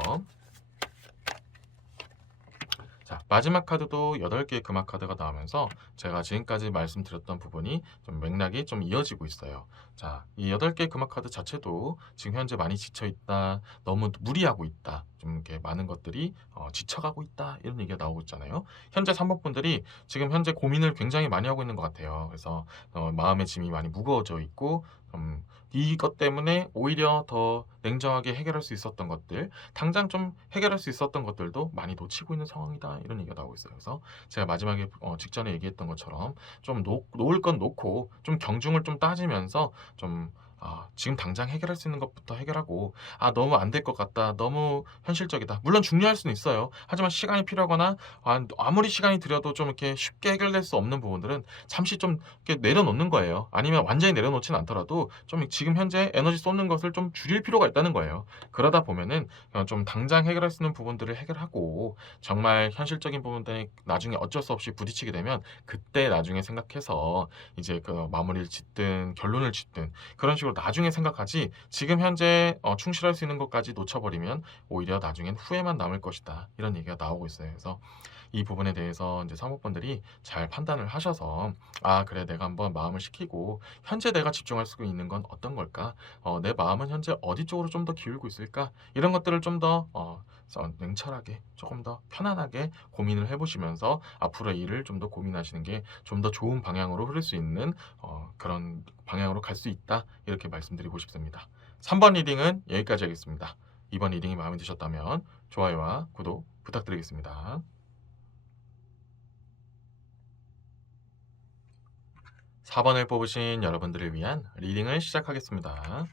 자, 마지막 카드도 8개의 금화 카드가 나오면서 제가 지금까지 말씀드렸던 부분이 좀 맥락이 좀 이어지고 있어요. 자, 이 8개의 금화 카드 자체도 지금 현재 많이 지쳐 있다. 너무 무리하고 있다. 좀 이렇게 많은 것들이 지쳐가고 있다. 이런 얘기가 나오고 있잖아요. 현재 3번 분들이 지금 현재 고민을 굉장히 많이 하고 있는 것 같아요. 그래서 마음의 짐이 많이 무거워져 있고 이것 때문에 오히려 더 냉정하게 해결할 수 있었던 것들, 당장 좀 해결할 수 있었던 것들도 많이 놓치고 있는 상황이다. 이런 얘기가 나오고 있어요. 그래서 제가 마지막에 직전에 얘기했던 것처럼 좀 놓을 건 놓고 좀 경중을 좀 따지면서 좀 지금 당장 해결할 수 있는 것부터 해결하고 너무 안 될 것 같다. 너무 현실적이다. 물론 중요할 수는 있어요. 하지만 시간이 필요하거나 아무리 시간이 들여도 좀 이렇게 쉽게 해결될 수 없는 부분들은 잠시 좀 이렇게 내려놓는 거예요. 아니면 완전히 내려놓지는 않더라도 좀 지금 현재 에너지 쏟는 것을 좀 줄일 필요가 있다는 거예요. 그러다 보면은 좀 당장 해결할 수 있는 부분들을 해결하고 정말 현실적인 부분들이 나중에 어쩔 수 없이 부딪히게 되면 그때 나중에 생각해서 이제 그 마무리를 짓든 결론을 짓든 그런 식으로 나중에 생각하지 지금 현재 충실할 수 있는 것까지 놓쳐버리면 오히려 나중엔 후회만 남을 것이다. 이런 얘기가 나오고 있어요. 그래서 이 부분에 대해서 이제 사모분들이 잘 판단을 하셔서 그래 내가 한번 마음을 식히고 현재 내가 집중할 수 있는 건 어떤 걸까? 내 마음은 현재 어디 쪽으로 좀 더 기울고 있을까? 이런 것들을 좀 더 냉철하게 조금 더 편안하게 고민을 해보시면서 앞으로의 일을 좀 더 고민하시는 게 좀 더 좋은 방향으로 흐를 수 있는 그런 방향으로 갈 수 있다. 이렇게 말씀드리고 싶습니다. 3번 리딩은 여기까지 하겠습니다. 이번 리딩이 마음에 드셨다면 좋아요와 구독 부탁드리겠습니다. 4번을 뽑으신 여러분들을 위한 리딩을 시작하겠습니다.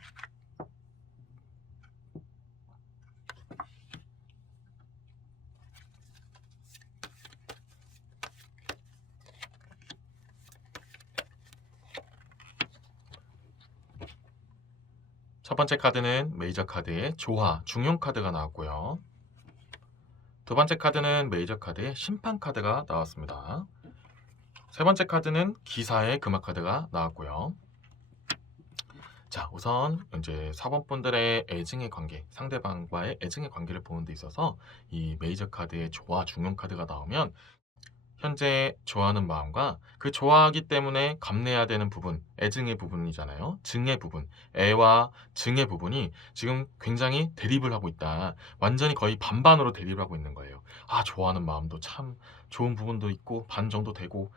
첫 번째 카드는 메이저 카드의 조화, 중용 카드가 나왔고요. 두 번째 카드는 메이저 카드의 심판 카드가 나왔습니다. 세 번째 카드는 기사의 금화 카드가 나왔고요. 자, 우선 이제 4번 분들의 애증의 관계, 상대방과의 애증의 관계를 보는 데 있어서 이 메이저 카드의 조화, 중용 카드가 나오면 현재 좋아하는 마음과 그 좋아하기 때문에 감내해야 되는 부분, 애증의 부분이잖아요. 증의 부분, 애와 증의 부분이 지금 굉장히 대립을 하고 있다. 완전히 거의 반반으로 대립을 하고 있는 거예요. 좋아하는 마음도 참 좋은 부분도 있고 반 정도 되고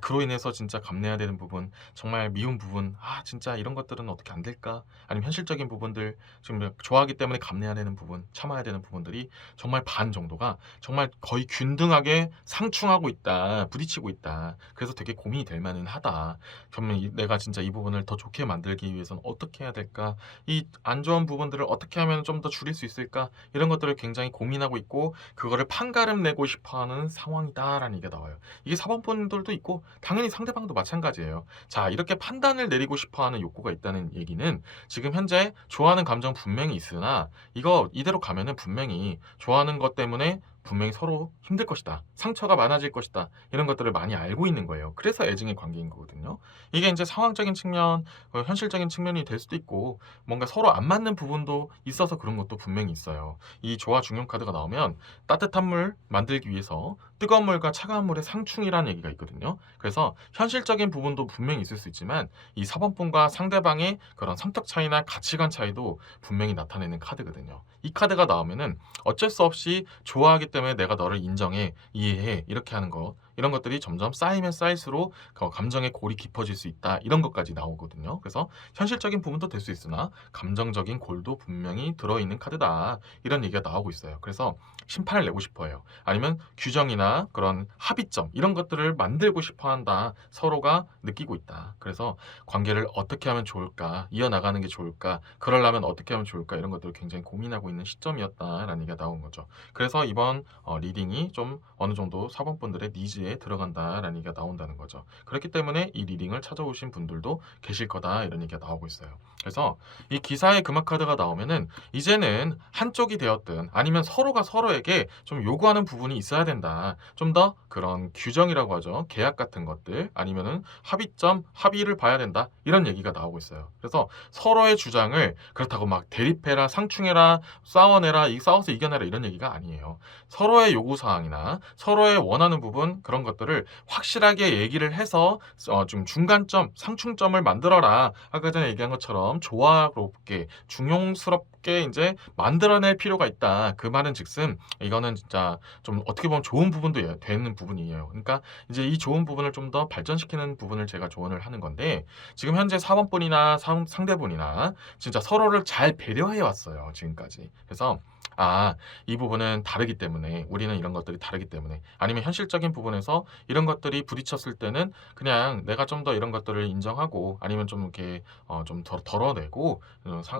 그로 인해서 진짜 감내해야 되는 부분, 정말 미운 부분, 진짜 이런 것들은 어떻게 안 될까? 아니면 현실적인 부분들, 지금 좋아하기 때문에 감내해야 되는 부분, 참아야 되는 부분들이 정말 반 정도가 정말 거의 균등하게 상충하고 있다. 부딪히고 있다. 그래서 되게 고민이 될 만은 하다. 그러면 내가 진짜 이 부분을 더 좋게 만들기 위해서는 어떻게 해야 될까? 이 안 좋은 부분들을 어떻게 하면 좀 더 줄일 수 있을까? 이런 것들을 굉장히 고민하고 있고 그거를 판가름 내고 싶어하는 상황이다라는 얘기가 나와요. 이게 4번 분들도 있고 당연히 상대방도 마찬가지예요. 자, 이렇게 판단을 내리고 싶어하는 욕구가 있다는 얘기는 지금 현재 좋아하는 감정 분명히 있으나 이거 이대로 가면은 분명히 좋아하는 것 때문에 분명히 서로 힘들 것이다. 상처가 많아질 것이다. 이런 것들을 많이 알고 있는 거예요. 그래서 애증의 관계인 거거든요. 이게 이제 상황적인 측면, 현실적인 측면이 될 수도 있고 뭔가 서로 안 맞는 부분도 있어서 그런 것도 분명히 있어요. 이 조화 중용 카드가 나오면 따뜻한 물 만들기 위해서 뜨거운 물과 차가운 물의 상충이라는 얘기가 있거든요. 그래서 현실적인 부분도 분명히 있을 수 있지만 이 4번 분과 상대방의 그런 성격 차이나 가치관 차이도 분명히 나타내는 카드거든요. 이 카드가 나오면은 어쩔 수 없이 좋아하기 때문에 내가 너를 인정해, 이해해 이렇게 하는 것 이런 것들이 점점 쌓이면 쌓일수록 감정의 골이 깊어질 수 있다 이런 것까지 나오거든요. 그래서 현실적인 부분도 될 수 있으나 감정적인 골도 분명히 들어있는 카드다 이런 얘기가 나오고 있어요. 그래서 심판을 내고 싶어요. 아니면 규정이나 그런 합의점 이런 것들을 만들고 싶어한다. 서로가 느끼고 있다. 그래서 관계를 어떻게 하면 좋을까? 이어나가는 게 좋을까? 그러려면 어떻게 하면 좋을까? 이런 것들을 굉장히 고민하고 있는 시점이었다라는 얘기가 나온 거죠. 그래서 이번 리딩이 좀 어느 정도 4번 분들의 니즈에 들어간다라는 얘기가 나온다는 거죠. 그렇기 때문에 이 리딩을 찾아오신 분들도 계실 거다 이런 얘기가 나오고 있어요. 그래서 이 기사의 금화 카드가 나오면은 이제는 한쪽이 되었든 아니면 서로가 서로에게 좀 요구하는 부분이 있어야 된다. 좀 더 그런 규정이라고 하죠. 계약 같은 것들 아니면은 합의점, 합의를 봐야 된다. 이런 얘기가 나오고 있어요. 그래서 서로의 주장을 그렇다고 막 대립해라, 상충해라, 싸워내라, 싸워서 이겨내라 이런 얘기가 아니에요. 서로의 요구사항이나 서로의 원하는 부분 그런 것들을 확실하게 얘기를 해서 좀 중간점, 상충점을 만들어라. 아까 전에 얘기한 것처럼 조화롭게, 중용스럽게 이제 만들어낼 필요가 있다. 그 말은 즉슨 이거는 진짜 좀 어떻게 보면 좋은 부분도 되는 부분이에요. 그러니까 이제 이 좋은 부분을 좀 더 발전시키는 부분을 제가 조언을 하는 건데 지금 현재 사원분이나 상대분이나 진짜 서로를 잘 배려해 왔어요. 지금까지. 그래서 이 부분은 다르기 때문에 우리는 이런 것들이 다르기 때문에 아니면 현실적인 부분에서 그러면서 이런 것들이 부딪혔을 때는 그냥 내가 좀 더 이런 것들을 인정하고 아니면 좀 이렇게 좀 덜어내고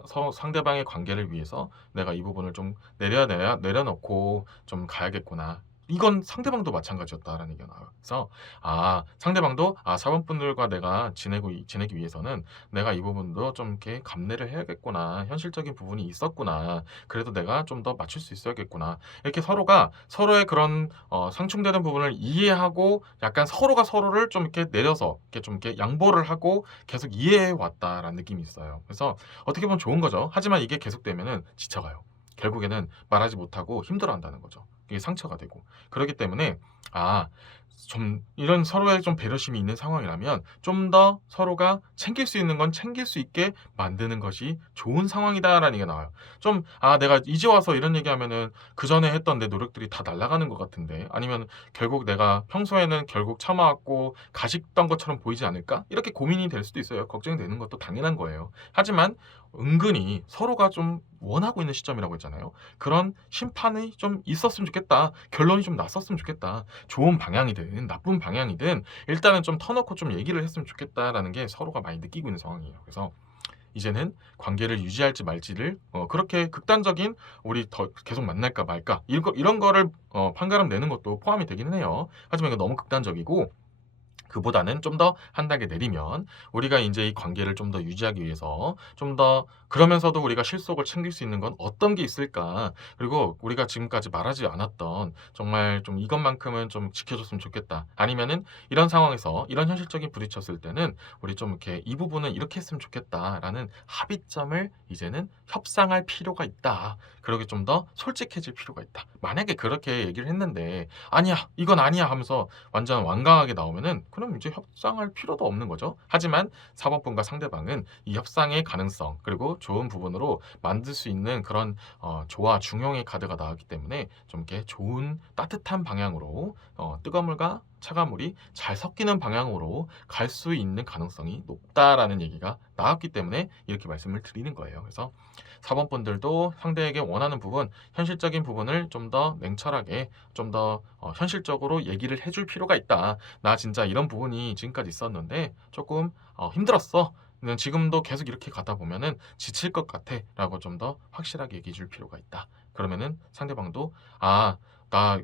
서로 상대방의 관계를 위해서 내가 이 부분을 좀 내려놓고 좀 가야겠구나. 이건 상대방도 마찬가지였다라는 얘기가 나와요. 그래서 상대방도 사원분들과 내가 지내기 위해서는 내가 이 부분도 좀 이렇게 감내를 해야겠구나. 현실적인 부분이 있었구나. 그래도 내가 좀 더 맞출 수 있어야겠구나. 이렇게 서로가 서로의 그런 상충되는 부분을 이해하고 약간 서로가 서로를 좀 이렇게 내려서 이렇게 좀 이렇게 양보를 하고 계속 이해해 왔다라는 느낌이 있어요. 그래서 어떻게 보면 좋은 거죠. 하지만 이게 계속되면은 지쳐가요. 결국에는 말하지 못하고 힘들어한다는 거죠. 이게 상처가 되고. 그렇기 때문에 좀 이런 서로의 좀 배려심이 있는 상황이라면 좀 더 서로가 챙길 수 있는 건 챙길 수 있게 만드는 것이 좋은 상황이다라는 얘기가 나와요. 좀 내가 이제 와서 이런 얘기하면은 그전에 했던 내 노력들이 다 날아가는 것 같은데 아니면 결국 내가 평소에는 결국 참아왔고 가식던 것처럼 보이지 않을까? 이렇게 고민이 될 수도 있어요. 걱정이 되는 것도 당연한 거예요. 하지만 은근히 서로가 좀 원하고 있는 시점이라고 했잖아요. 그런 심판이 좀 있었으면 좋겠다. 결론이 좀 났었으면 좋겠다. 좋은 방향이든 나쁜 방향이든 일단은 좀 터놓고 좀 얘기를 했으면 좋겠다라는 게 서로가 많이 느끼고 있는 상황이에요. 그래서 이제는 관계를 유지할지 말지를 그렇게 극단적인 우리 더 계속 만날까 말까 이런 거를 판가름 내는 것도 포함이 되기는 해요. 하지만 이거 너무 극단적이고 그보다는 좀 더 한 단계 내리면 우리가 인제 이 관계를 좀 더 유지하기 위해서 좀 더 그러면서도 우리가 실속을 챙길 수 있는 건 어떤 게 있을까? 그리고 우리가 지금까지 말하지 않았던 정말 좀 '이것만큼은 좀 지켜줬으면 좋겠다.' 아니면은 '이런 상황에서 이런 현실적인 부딪혔을 때는 우리 좀 이렇게 이 부분은 이렇게 했으면 좋겠다.'라는 합의점을 이제는 협상할 필요가 있다. 그러게 좀 더 솔직해질 필요가 있다. 만약에 그렇게 얘기를 했는데 "아니야. 이건 아니야." 하면서 완전 완강하게 나오면은 그럼 이제 협상할 필요도 없는 거죠. 하지만 사법부가 상대방은 이 협상의 가능성 그리고 좋은 부분으로 만들 수 있는 그런 조화 중용의 카드가 나왔기 때문에 좀 이렇게 좋은 따뜻한 방향으로 뜨거운 물과 차가운 물이 잘 섞이는 방향으로 갈 수 있는 가능성이 높다라는 얘기가 나왔기 때문에 이렇게 말씀을 드리는 거예요. 그래서 사법분들도 상대에게 원하는 부분, 현실적인 부분을 좀 더 냉철하게 좀 더 현실적으로 얘기를 해줄 필요가 있다. 나 진짜 이런 부분이 지금까지 있었는데 조금 힘들었어. 지금도 계속 이렇게 가다 보면은 지칠 것 같아. 라고 좀 더 확실하게 얘기해 줄 필요가 있다. 그러면은 상대방도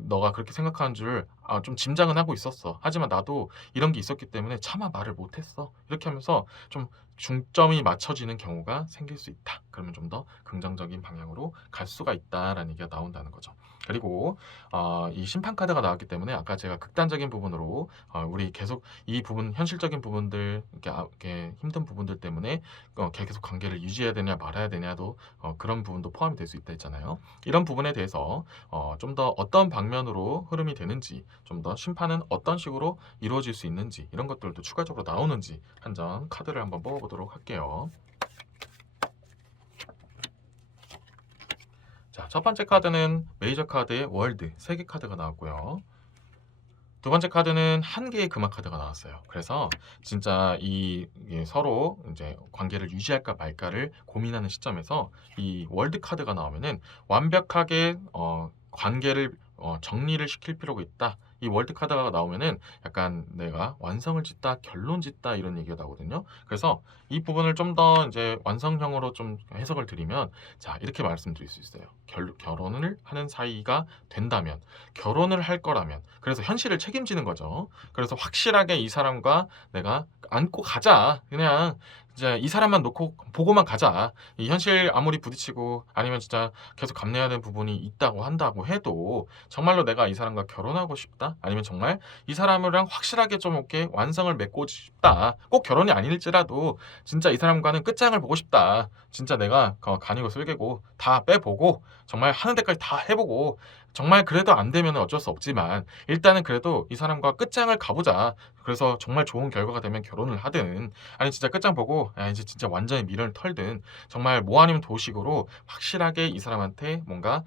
너가 그렇게 생각하는 줄 좀 짐작은 하고 있었어. 하지만 나도 이런 게 있었기 때문에 차마 말을 못 했어. 이렇게 하면서 좀 중점이 맞춰지는 경우가 생길 수 있다. 그러면 좀 더 긍정적인 방향으로 갈 수가 있다라는 얘기가 나온다는 거죠. 그리고 이 심판 카드가 나왔기 때문에 아까 제가 극단적인 부분으로 우리 계속 이 부분 현실적인 부분들 이렇게 힘든 부분들 때문에 계속 관계를 유지해야 되냐 말아야 되냐도 그런 부분도 포함이 될 수 있다 했잖아요. 이런 부분에 대해서 좀 더 어떤 방면으로 흐름이 되는지 좀 더 심판은 어떤 식으로 이루어질 수 있는지 이런 것들도 추가적으로 나오는지 한 장 카드를 한번 뽑아보도록 할게요. 자, 첫 번째 카드는 메이저 카드의 월드 3개 카드가 나왔고요. 두 번째 카드는 한 개의 금화 카드가 나왔어요. 그래서 진짜 이게 서로 이제 관계를 유지할까 말까를 고민하는 시점에서 이 월드 카드가 나오면은 완벽하게 관계를 정리를 시킬 필요가 있다. 이 월드 카드가 나오면은 약간 내가 완성을 짓다, 결론 짓다 이런 얘기가 나오거든요. 그래서 이 부분을 좀 더 이제 완성형으로 좀 해석을 드리면 자, 이렇게 말씀드릴 수 있어요. 결혼을 하는 사이가 된다면 결혼을 할 거라면 그래서 현실을 책임지는 거죠. 그래서 확실하게 이 사람과 내가 안고 가자. 그냥 이제 이 사람만 놓고 보고만 가자. 이 현실 아무리 부딪히고 아니면 진짜 계속 감내해야 되는 부분이 있다고 한다고 해도 정말로 내가 이 사람과 결혼하고 싶다. 아니면 정말 이 사람이랑 확실하게 좀 이렇게 완성을 맺고 싶다. 꼭 결혼이 아닐지라도 진짜 이 사람과는 끝장을 보고 싶다. 진짜 내가 간이고 쓸개고 다 빼보고 정말 하는 데까지 다 해보고 정말 그래도 안 되면 어쩔 수 없지만 일단은 그래도 이 사람과 끝장을 가보자. 그래서 정말 좋은 결과가 되면 결혼을 하든 아니 진짜 끝장 보고 이제 진짜 완전히 미련을 털든 정말 뭐 아니면 도식으로 확실하게 이 사람한테 뭔가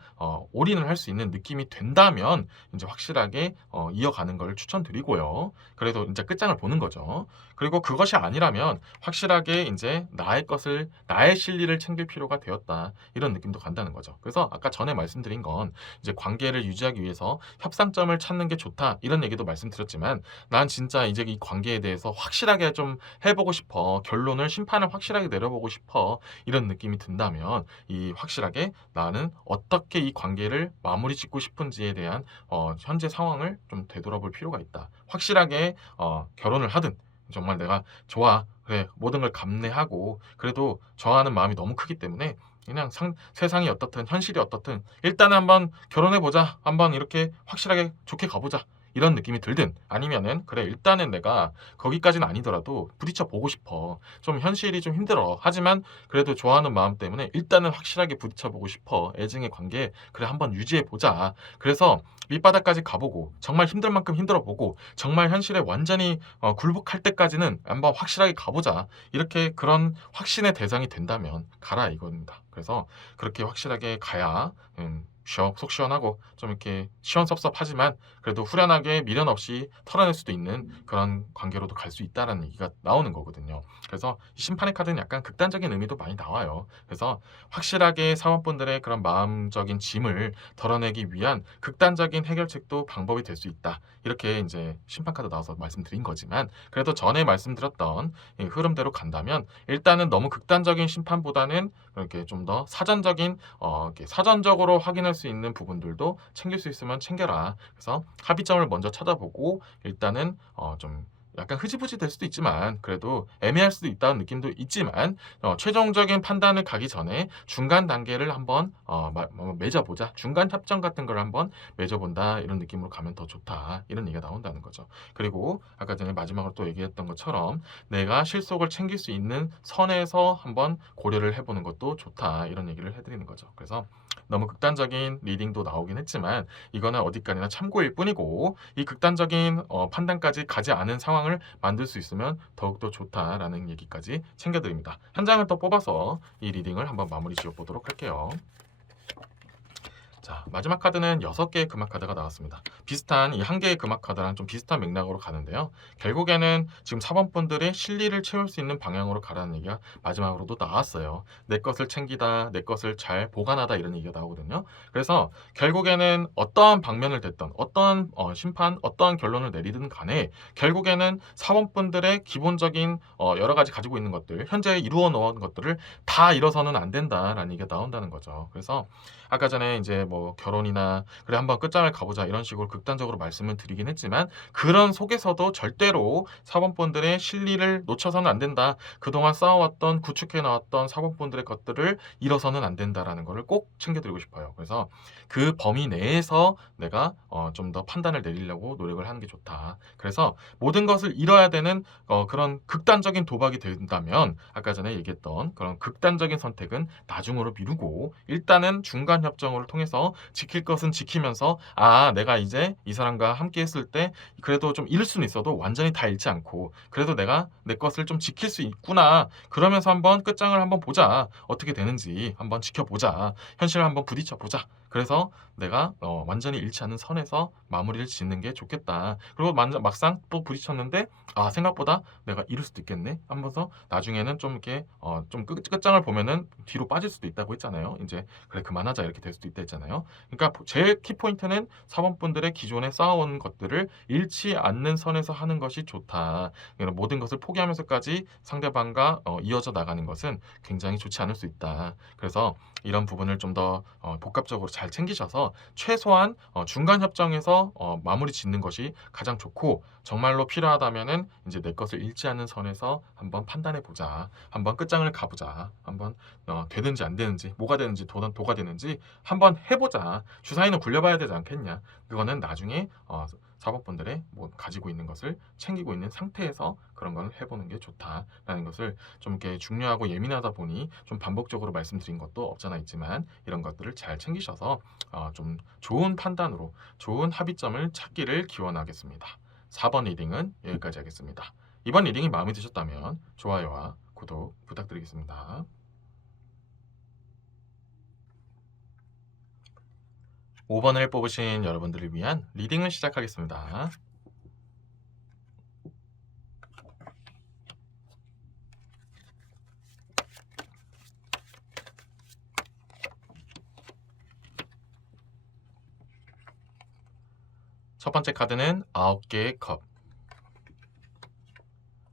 올인을 할 수 있는 느낌이 된다면 이제 확실하게 이어가는 걸 추천드리고요. 그래도 이제 끝장을 보는 거죠. 그리고 그것이 아니라면 확실하게 이제 나의 실리를 챙길 필요가 되었다. 이런 느낌도 간다는 거죠. 그래서 아까 전에 말씀드린 건 이제 관계를 유지하기 위해서 협상점을 찾는 게 좋다 이런 얘기도 말씀드렸지만 난 진짜 이제 이 관계에 대해서 확실하게 좀 해보고 싶어. 결론을 심판을 확실하게 내려보고 싶어. 이런 느낌이 든다면 이 확실하게 나는 어떻게 이 관계를 마무리 짓고 싶은지에 대한 현재 상황을 좀 되돌아볼 필요가 있다. 확실하게 결혼을 하든 정말 내가 좋아. 그래. 모든 걸 감내하고 그래도 좋아하는 마음이 너무 크기 때문에 그냥 세상이 어떻든 현실이 어떻든 일단은 한번 결혼해 보자. 한번 이렇게 확실하게 좋게 가보자. 이런 느낌이 들든 아니면은 그래 일단은 내가 거기까지는 아니더라도 부딪혀 보고 싶어. 좀 현실이 좀 힘들어. 하지만 그래도 좋아하는 마음 때문에 일단은 확실하게 부딪혀 보고 싶어. 애증의 관계 그래 한번 유지해 보자. 그래서 밑바닥까지 가보고 정말 힘들 만큼 힘들어 보고 정말 현실에 완전히 굴복할 때까지는 한번 확실하게 가보자. 이렇게 그런 확신의 대상이 된다면 가라 이겁니다. 그래서 그렇게 확실하게 가야 속 시원하고 좀 이렇게 시원섭섭하지만 그래도 후련하게 미련 없이 털어낼 수도 있는 그런 관계로도 갈 수 있다라는 얘기가 나오는 거거든요. 그래서 심판의 카드는 약간 극단적인 의미도 많이 나와요. 그래서 확실하게 사원분들의 그런 마음적인 짐을 덜어내기 위한 극단적인 해결책도 방법이 될 수 있다. 이렇게 이제 심판 카드 나와서 말씀드린 거지만 그래도 전에 말씀드렸던 이 흐름대로 간다면 일단은 너무 극단적인 심판보다는 이렇게 좀 더 사전적인 이렇게 사전적으로 확인할 수 있는 부분들도 챙길 수 있으면 챙겨라. 그래서 합의점을 먼저 찾아보고 일단은 좀 약간 흐지부지 될 수도 있지만 그래도 애매할 수도 있다는 느낌도 있지만 최종적인 판단을 가기 전에 중간 단계를 한번 맺어보자. 중간 협정 같은 걸 한번 맺어본다. 이런 느낌으로 가면 더 좋다. 이런 얘기가 나온다는 거죠. 그리고 아까 전에 마지막으로 또 얘기했던 것처럼 내가 실속을 챙길 수 있는 선에서 한번 고려를 해보는 것도 좋다. 이런 얘기를 해드리는 거죠. 그래서 너무 극단적인 리딩도 나오긴 했지만 이거는 어디까지나 참고일 뿐이고 이 극단적인 판단까지 가지 않은 상황을 만들 수 있으면 더욱더 좋다라는 얘기까지 챙겨드립니다. 한 장을 더 뽑아서 이 리딩을 한번 마무리 지어보도록 할게요. 자, 마지막 카드는 6개의 금화 카드가 나왔습니다. 비슷한 이 한 개의 금화 카드랑 좀 비슷한 맥락으로 가는데요. 결국에는 지금 사번분들의 실리를 채울 수 있는 방향으로 가라는 얘기가 마지막으로도 나왔어요. 내 것을 챙기다, 내 것을 잘 보관하다 이런 얘기가 나오거든요. 그래서 결국에는 어떠한 방면을 됐던 어떠한 심판, 어떠한 결론을 내리든 간에 결국에는 사원분들의 기본적인 여러 가지 가지고 있는 것들, 현재 이루어 놓은 것들을 다 잃어서는 안 된다라는 얘기가 나온다는 거죠. 그래서 아까 전에 이제 뭐 결혼이나 그래 한번 끝장을 가보자 이런 식으로 극단적으로 말씀을 드리긴 했지만 그런 속에서도 절대로 사법본들의 실리를 놓쳐서는 안 된다. 그동안 쌓아왔던 구축해 나왔던 사법본들의 것들을 잃어서는 안 된다라는 거를 꼭 챙겨드리고 싶어요. 그래서 그 범위 내에서 내가 좀 더 판단을 내리려고 노력을 하는 게 좋다. 그래서 모든 것을 잃어야 되는 그런 극단적인 도박이 된다면 아까 전에 얘기했던 그런 극단적인 선택은 나중으로 미루고 일단은 중간 협정을 통해서 지킬 것은 지키면서 내가 이제 이 사람과 함께 했을 때 그래도 좀 잃을 수는 있어도 완전히 다 잃지 않고 그래도 내가 내 것을 좀 지킬 수 있구나. 그러면서 한번 끝장을 한번 보자. 어떻게 되는지 한번 지켜보자. 현실을 한번 부딪혀 보자. 그래서 내가 완전히 잃지 않는 선에서 마무리를 짓는 게 좋겠다. 그리고 막상 또 부딪혔는데 생각보다 내가 잃을 수도 있겠네 하면서 나중에는 좀 이렇게 좀 끝장을 보면은 뒤로 빠질 수도 있다고 했잖아요. 이제 그래 그만하자 이렇게 될 수도 있다 했잖아요. 그러니까 제일 키포인트는 사원분들의 기존에 쌓아온 것들을 잃지 않는 선에서 하는 것이 좋다. 이런 모든 것을 포기하면서까지 상대방과 이어져 나가는 것은 굉장히 좋지 않을 수 있다. 그래서 이런 부분을 좀 더 복합적으로 잘 챙기셔서 최소한 중간 협정에서 마무리 짓는 것이 가장 좋고 정말로 필요하다면은 이제 내 것을 잃지 않는 선에서 한번 판단해 보자. 한번 끝장을 가보자. 한번 되는지 안 되는지, 뭐가 되는지, 도가 되는지 한번 해보자. 주사위는 굴려봐야 되지 않겠냐. 그거는 나중에 사법분들의 뭐 가지고 있는 것을 챙기고 있는 상태에서 그런 걸 해보는 게 좋다라는 것을 좀 이렇게 중요하고 예민하다 보니 좀 반복적으로 말씀드린 것도 없잖아 있지만 이런 것들을 잘 챙기셔서 좀 좋은 판단으로 좋은 합의점을 찾기를 기원하겠습니다. 4번 리딩은 여기까지 하겠습니다. 이번 리딩이 마음에 드셨다면 좋아요와 구독 부탁드리겠습니다. 5번을 뽑으신 여러분들을 위한 리딩을 시작하겠습니다. 첫 번째 카드는 9개의 컵.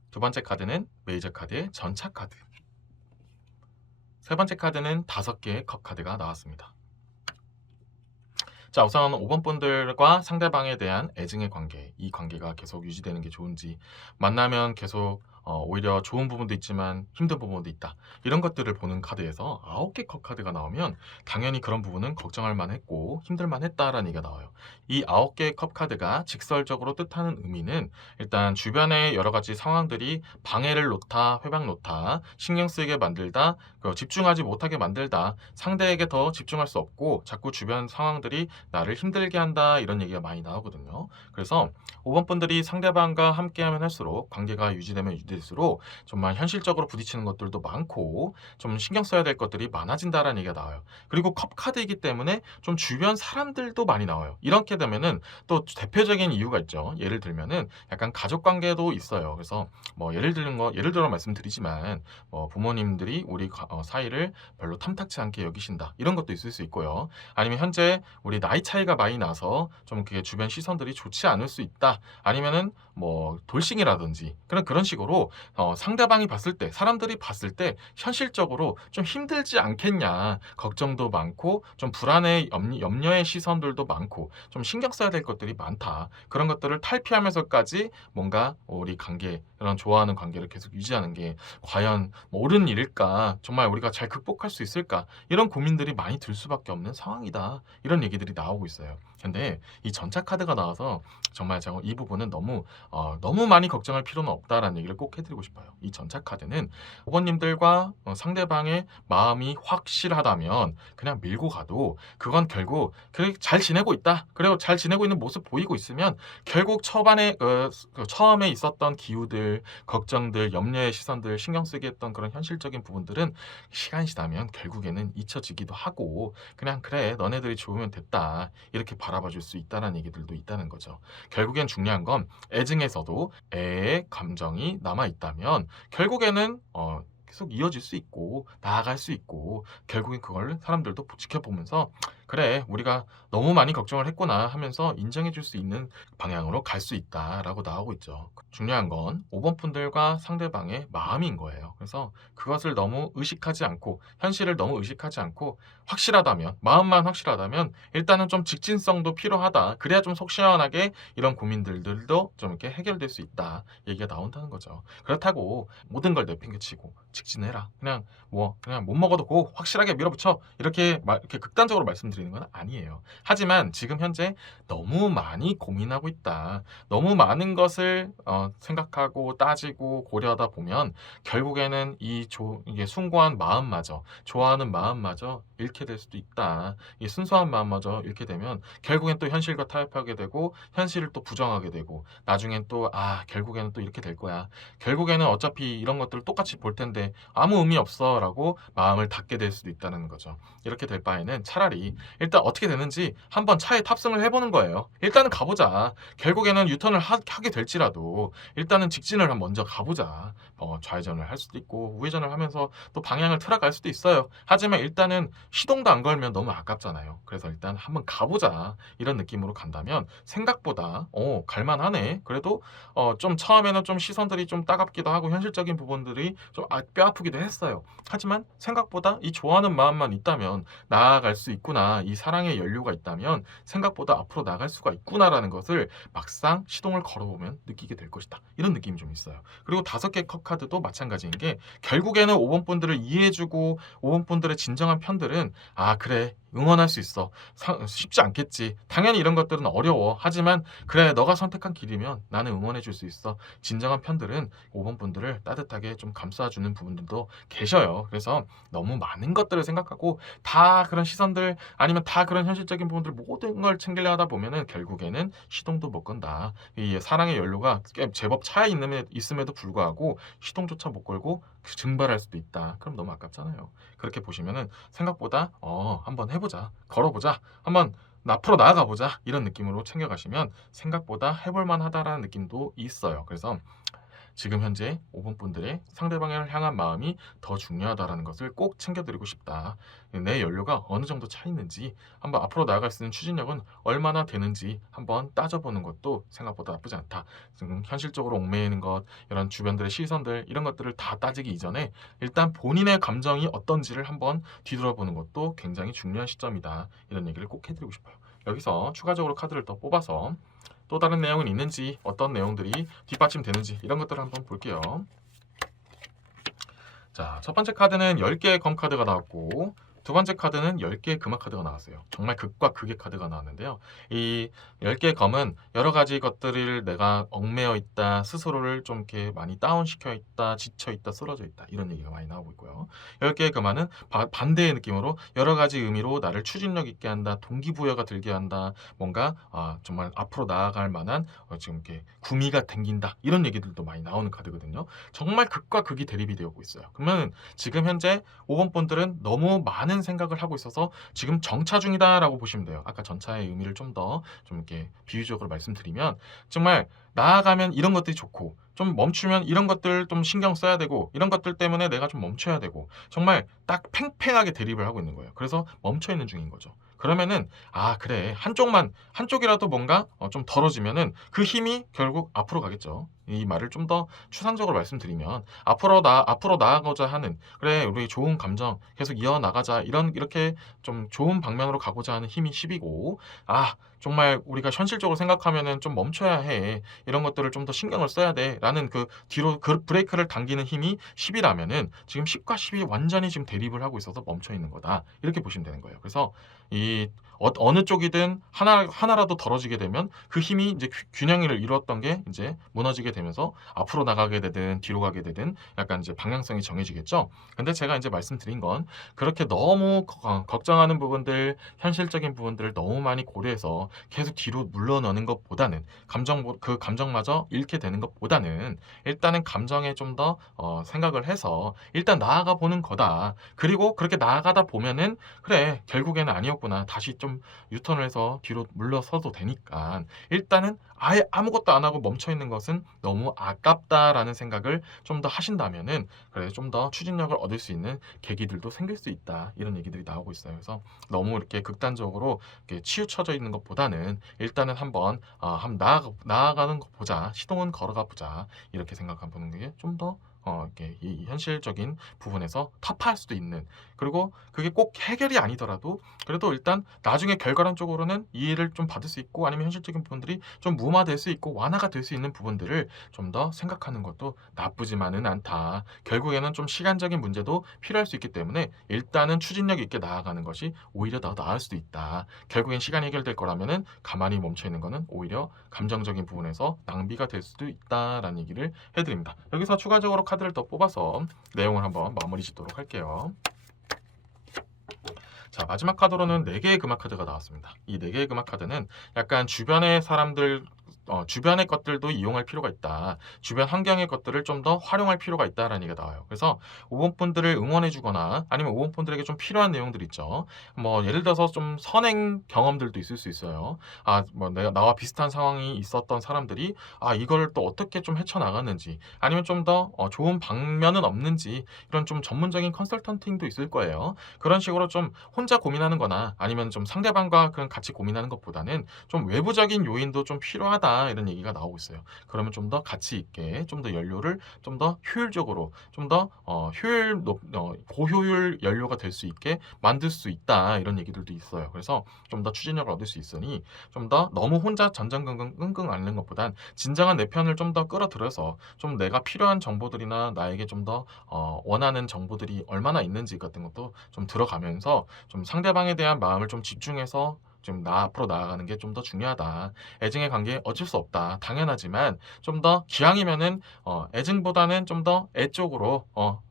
두 번째 카드는 메이저 카드의 전차 카드. 세 번째 카드는 5개의 컵 카드가 나왔습니다. 자, 우선 5번 분들과 상대방에 대한 애증의 관계, 이 관계가 계속 유지되는 게 좋은지, 만나면 계속 오히려 좋은 부분도 있지만 힘든 부분도 있다. 이런 것들을 보는 카드에서 9개 컵 카드가 나오면 당연히 그런 부분은 걱정할 만했고 힘들 만했다라는 얘기가 나와요. 이 9개의 컵 카드가 직설적으로 뜻하는 의미는 일단 주변의 여러 가지 상황들이 방해를 놓다, 회방 놓다, 신경 쓰이게 만들다, 집중하지 못하게 만들다, 상대에게 더 집중할 수 없고 자꾸 주변 상황들이 나를 힘들게 한다, 이런 얘기가 많이 나오거든요. 그래서 5번 분들이 상대방과 함께하면 할수록, 관계가 유지되면 유지될수록 정말 현실적으로 부딪히는 것들도 많고 좀 신경 써야 될 것들이 많아진다라는 얘기가 나와요. 그리고 컵 카드이기 때문에 좀 주변 사람들도 많이 나와요. 이렇게 되면은 또 대표적인 이유가 있죠. 예를 들면은 약간 가족 관계도 있어요. 그래서 뭐 예를 들어 말씀드리지만 부모님들이 우리 사이를 별로 탐탁치 않게 여기신다, 이런 것도 있을 수 있고요. 아니면 현재 우리 나이 차이가 많이 나서 좀 그게 주변 시선들이 좋지 않을 수 있다. 아니면은 뭐 돌싱이라든지 그런 식으로 상대방이 봤을 때, 사람들이 봤을 때 현실적으로 좀 힘들지 않겠냐, 걱정도 많고 좀 불안의 염려의 시선들도 많고 좀 신경 써야 될 것들이 많다. 그런 것들을 탈피하면서까지 뭔가 우리 관계, 그런 좋아하는 관계를 계속 유지하는 게 과연 옳은 일일까? 정말 우리가 잘 극복할 수 있을까? 이런 고민들이 많이 들 수밖에 없는 상황이다. 이런 얘기들이 나오고 있어요. 근데 이 전차 카드가 나와서 정말 제가 이 부분은 너무 많이 걱정할 필요는 없다라는 얘기를 꼭 해드리고 싶어요. 이 전차 카드는 후보님들과 상대방의 마음이 확실하다면 그냥 밀고 가도 그건 결국 그래 잘 지내고 있다, 그리고 잘 지내고 있는 모습 보이고 있으면 결국 초반에 처음에 있었던 기우들, 걱정들, 염려의 시선들, 신경 쓰게 했던 그런 현실적인 부분들은 시간이 지나면 결국에는 잊혀지기도 하고 그냥 그래 너네들이 좋으면 됐다, 이렇게 바라봐 줄 수 있다는 얘기들도 있다는 거죠. 결국엔 중요한 건 애증에서도 애의 감정이 남아 있다면 결국에는 계속 이어질 수 있고 나아갈 수 있고, 결국엔 그걸 사람들도 지켜보면서 그래 우리가 너무 많이 걱정을 했구나 하면서 인정해 줄 수 있는 방향으로 갈 수 있다라고 나오고 있죠. 중요한 건 5번 분들과 상대방의 마음인 거예요. 그래서 그것을 너무 의식하지 않고, 현실을 너무 의식하지 않고, 확실하다면, 마음만 확실하다면 일단은 좀 직진성도 필요하다. 그래야 좀 속 시원하게 이런 고민들도 좀 이렇게 해결될 수 있다, 얘기가 나온다는 거죠. 그렇다고 모든 걸 내팽개치고 직진해라, 그냥 못 먹어도 고 확실하게 밀어붙여, 이렇게 극단적으로 말씀드리는 건 아니에요. 하지만 지금 현재 너무 많이 고민하고 있다, 너무 많은 것을 생각하고 따지고 고려하다 보면 결국에는 이게 숭고한 마음마저, 좋아하는 마음마저 잃게 될 수도 있다. 이 순수한 마음마저 잃게 되면 결국엔 또 현실과 타협하게 되고 현실을 또 부정하게 되고 나중엔 또 결국에는 또 이렇게 될 거야, 결국에는 어차피 이런 것들을 똑같이 볼 텐데 아무 의미 없어 라고 마음을 닫게 될 수도 있다는 거죠. 이렇게 될 바에는 차라리 일단 어떻게 되는지 한번 차에 탑승을 해보는 거예요. 일단은 가보자. 결국에는 유턴을 하게 될지라도 일단은 직진을 먼저 가보자. 좌회전을 할 수도 있고 우회전을 하면서 또 방향을 틀어갈 수도 있어요. 하지만 일단은 시동도 안 걸면 너무 아깝잖아요. 그래서 일단 한번 가보자, 이런 느낌으로 간다면 생각보다 갈만하네. 그래도 좀 처음에는 좀 시선들이 좀 따갑기도 하고 현실적인 부분들이 좀 뼈 아프기도 했어요. 하지만 생각보다 이 좋아하는 마음만 있다면 나아갈 수 있구나, 이 사랑의 연료가 있다면 생각보다 앞으로 나갈 수가 있구나라는 것을 막상 시동을 걸어보면 느끼게 될 것이다, 이런 느낌이 좀 있어요. 그리고 5개 컵 카드도 마찬가지인 게 결국에는 5번 분들을 이해해주고 5번 분들의 진정한 편들은 그래 응원할 수 있어, 쉽지 않겠지, 당연히 이런 것들은 어려워, 하지만 그래 너가 선택한 길이면 나는 응원해 줄 수 있어, 진정한 편들은 5번 분들을 따뜻하게 좀 감싸주는 부분들도 계셔요. 그래서 너무 많은 것들을 생각하고 다 그런 시선들, 아니면 다 그런 현실적인 부분들 모든 걸 챙기려 하다 보면은 결국에는 시동도 못 건다. 이 사랑의 연료가 꽤 제법 있음에도 불구하고 시동조차 못 걸고 증발할 수도 있다. 그럼 너무 아깝잖아요. 그렇게 보시면은 생각보다 한번 해보자, 걸어보자, 한번 앞으로 나아가 보자, 이런 느낌으로 챙겨가시면 생각보다 해볼 만하다라는 느낌도 있어요. 그래서 지금 현재 5번 분들의 상대방을 향한 마음이 더 중요하다라는 것을 꼭 챙겨드리고 싶다. 내 연료가 어느 정도 차 있는지, 한번 앞으로 나아갈 수 있는 추진력은 얼마나 되는지 한번 따져보는 것도 생각보다 나쁘지 않다. 지금 현실적으로 얽매이는 것, 이런 주변들의 시선들, 이런 것들을 다 따지기 이전에 일단 본인의 감정이 어떤지를 한번 뒤돌아보는 것도 굉장히 중요한 시점이다. 이런 얘기를 꼭 해드리고 싶어요. 여기서 추가적으로 카드를 더 뽑아서 또 다른 내용은 있는지, 어떤 내용들이 뒷받침되는지 이런 것들을 한번 볼게요. 자, 첫 번째 카드는 10개의 검 카드가 나왔고, 두 번째 카드는 10개의 금화 카드가 나왔어요. 정말 극과 극의 카드가 나왔는데요. 이 10개의 검은 여러 가지 것들을 내가 얽매여 있다, 스스로를 좀 이렇게 많이 다운시켜 있다, 지쳐 있다, 쓰러져 있다, 이런 얘기가 많이 나오고 있고요. 10개의 금화는 반대의 느낌으로 여러 가지 의미로 나를 추진력 있게 한다, 동기부여가 들게 한다, 뭔가 정말 앞으로 나아갈 만한 지금 이렇게 구미가 땡긴다, 이런 얘기들도 많이 나오는 카드거든요. 정말 극과 극이 대립이 되고 있어요. 그러면 지금 현재 5번 분들은 너무 많은 생각을 하고 있어서 지금 정차 중이다라고 보시면 돼요. 아까 전차의 의미를 좀 더 좀 이렇게 비유적으로 말씀드리면, 정말 나아가면 이런 것들이 좋고, 좀 멈추면 이런 것들 좀 신경 써야 되고, 이런 것들 때문에 내가 좀 멈춰야 되고, 정말 딱 팽팽하게 대립을 하고 있는 거예요. 그래서 멈춰 있는 중인 거죠. 그러면은 그래, 한쪽이라도 뭔가 좀 덜어지면은 그 힘이 결국 앞으로 가겠죠. 이 말을 좀 더 추상적으로 말씀드리면, 앞으로 나아가고자 하는, 그래 우리 좋은 감정 계속 이어나가자, 이렇게 좀 좋은 방면으로 가고자 하는 힘이 10이고, 정말 우리가 현실적으로 생각하면은 좀 멈춰야 해, 이런 것들을 좀 더 신경을 써야 돼 라는 그 뒤로 그 브레이크를 당기는 힘이 10이라면은 지금 10과 10이 완전히 지금 대립을 하고 있어서 멈춰 있는 거다, 이렇게 보시면 되는 거예요. 그래서 이 어느 쪽이든 하나라도 덜어지게 되면 그 힘이 이제 균형을 이루었던 게 이제 무너지게 되면서 앞으로 나가게 되든 뒤로 가게 되든 약간 이제 방향성이 정해지겠죠. 근데 제가 이제 말씀드린 건, 그렇게 너무 걱정하는 부분들, 현실적인 부분들을 너무 많이 고려해서 계속 뒤로 물러나는 것보다는, 그 감정마저 잃게 되는 것보다는 일단은 감정에 좀 더 생각을 해서 일단 나아가 보는 거다. 그리고 그렇게 나아가다 보면은, 그래 결국에는 아니었구나, 다시 좀 유턴을 해서 뒤로 물러서도 되니까, 일단은 아예 아무것도 안 하고 멈춰 있는 것은 너무 아깝다라는 생각을 좀 더 하신다면은, 그래 좀 더 추진력을 얻을 수 있는 계기들도 생길 수 있다, 이런 얘기들이 나오고 있어요. 그래서 너무 이렇게 극단적으로 이렇게 치우쳐져 있는 것보다는 일단은 한번 나아가는 거 보자, 시동은 걸어가 보자, 이렇게 생각해 보는 게 좀 더 이렇게 이 현실적인 부분에서 타파할 수도 있는, 그리고 그게 꼭 해결이 아니더라도 그래도 일단 나중에 결과론적으로는 이해를 좀 받을 수 있고, 아니면 현실적인 부분들이 좀 무마될 수 있고 완화가 될 수 있는 부분들을 좀 더 생각하는 것도 나쁘지만은 않다. 결국에는 좀 시간적인 문제도 필요할 수 있기 때문에 일단은 추진력 있게 나아가는 것이 오히려 더 나을 수도 있다. 결국엔 시간이 해결될 거라면은 가만히 멈춰 있는 거는 오히려 감정적인 부분에서 낭비가 될 수도 있다라는 얘기를 해드립니다. 여기서 추가적으로 카드를 더 뽑아서 내용을 한번 마무리 짓도록 할게요. 자, 마지막 카드로는 4개의 금화 카드가 나왔습니다. 이 4개의 금화 카드는 약간 주변의 사람들, 주변의 것들도 이용할 필요가 있다, 주변 환경의 것들을 좀 더 활용할 필요가 있다라는 얘기가 나와요. 그래서 5번 분들을 응원해 주거나, 아니면 5번 분들에게 좀 필요한 내용들 있죠. 뭐 예를 들어서 좀 선행 경험들도 있을 수 있어요. 뭐 나와 비슷한 상황이 있었던 사람들이 이걸 또 어떻게 좀 헤쳐나갔는지, 아니면 좀 더 좋은 방면은 없는지, 이런 좀 전문적인 컨설턴팅도 있을 거예요. 그런 식으로 좀 혼자 고민하는 거나, 아니면 좀 상대방과 그런 같이 고민하는 것보다는 좀 외부적인 요인도 좀 필요하다, 이런 얘기가 나오고 있어요. 그러면 좀 더 가치 있게, 좀 더 연료를 좀 더 효율적으로, 좀 더 고효율 연료가 될 수 있게 만들 수 있다, 이런 얘기들도 있어요. 그래서 좀 더 추진력을 얻을 수 있으니, 좀 더 너무 혼자 전전긍긍 끙끙 앓는 것보단 진정한 내 편을 좀 더 끌어들여서, 좀 내가 필요한 정보들이나 나에게 좀 더 원하는 정보들이 얼마나 있는지 같은 것도 좀 들어가면서, 좀 상대방에 대한 마음을 좀 집중해서 좀 앞으로 나아가는 게 좀 더 중요하다. 애증의 관계 어쩔 수 없다, 당연하지만 좀 더 기왕이면은 애증보다는 좀 더 애 쪽으로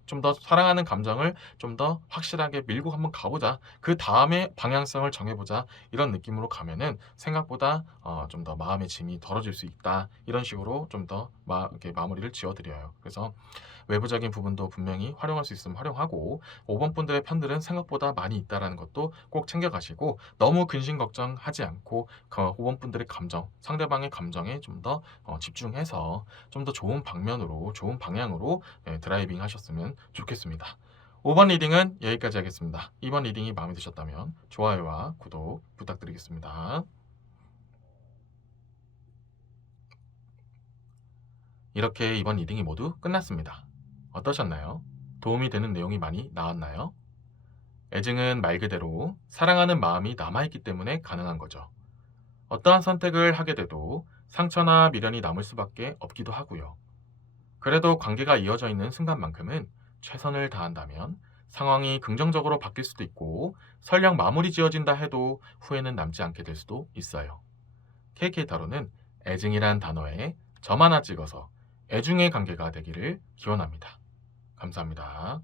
좀 더 사랑하는 감정을 좀 더 확실하게 밀고 한번 가보자. 그다음에 방향성을 정해보자. 이런 느낌으로 가면은 생각보다 좀 더 마음의 짐이 덜어질 수 있다. 이런 식으로 좀 더 이렇게 마무리를 지어드려요. 그래서 외부적인 부분도 분명히 활용할 수 있으면 활용하고 5번 분들의 편들은 생각보다 많이 있다라는 것도 꼭 챙겨가시고 너무 근심 걱정하지 않고 그 5번 분들의 감정, 상대방의 감정에 좀 더 집중해서 좀 더 좋은 방면으로, 좋은 방향으로 드라이빙 하셨으면 좋겠습니다. 5번 리딩은 여기까지 하겠습니다. 2번 리딩이 마음에 드셨다면 좋아요와 구독 부탁드리겠습니다. 이렇게 이번 리딩이 모두 끝났습니다. 어떠셨나요? 도움이 되는 내용이 많이 나왔나요? 애증은 말 그대로 사랑하는 마음이 남아있기 때문에 가능한 거죠. 어떠한 선택을 하게 돼도 상처나 미련이 남을 수밖에 없기도 하고요. 그래도 관계가 이어져 있는 순간만큼은 최선을 다한다면 상황이 긍정적으로 바뀔 수도 있고 설령 마무리 지어진다 해도 후회는 남지 않게 될 수도 있어요. KK타로는 애증이란 단어에 점 하나 찍어서 애중의 관계가 되기를 기원합니다. 감사합니다.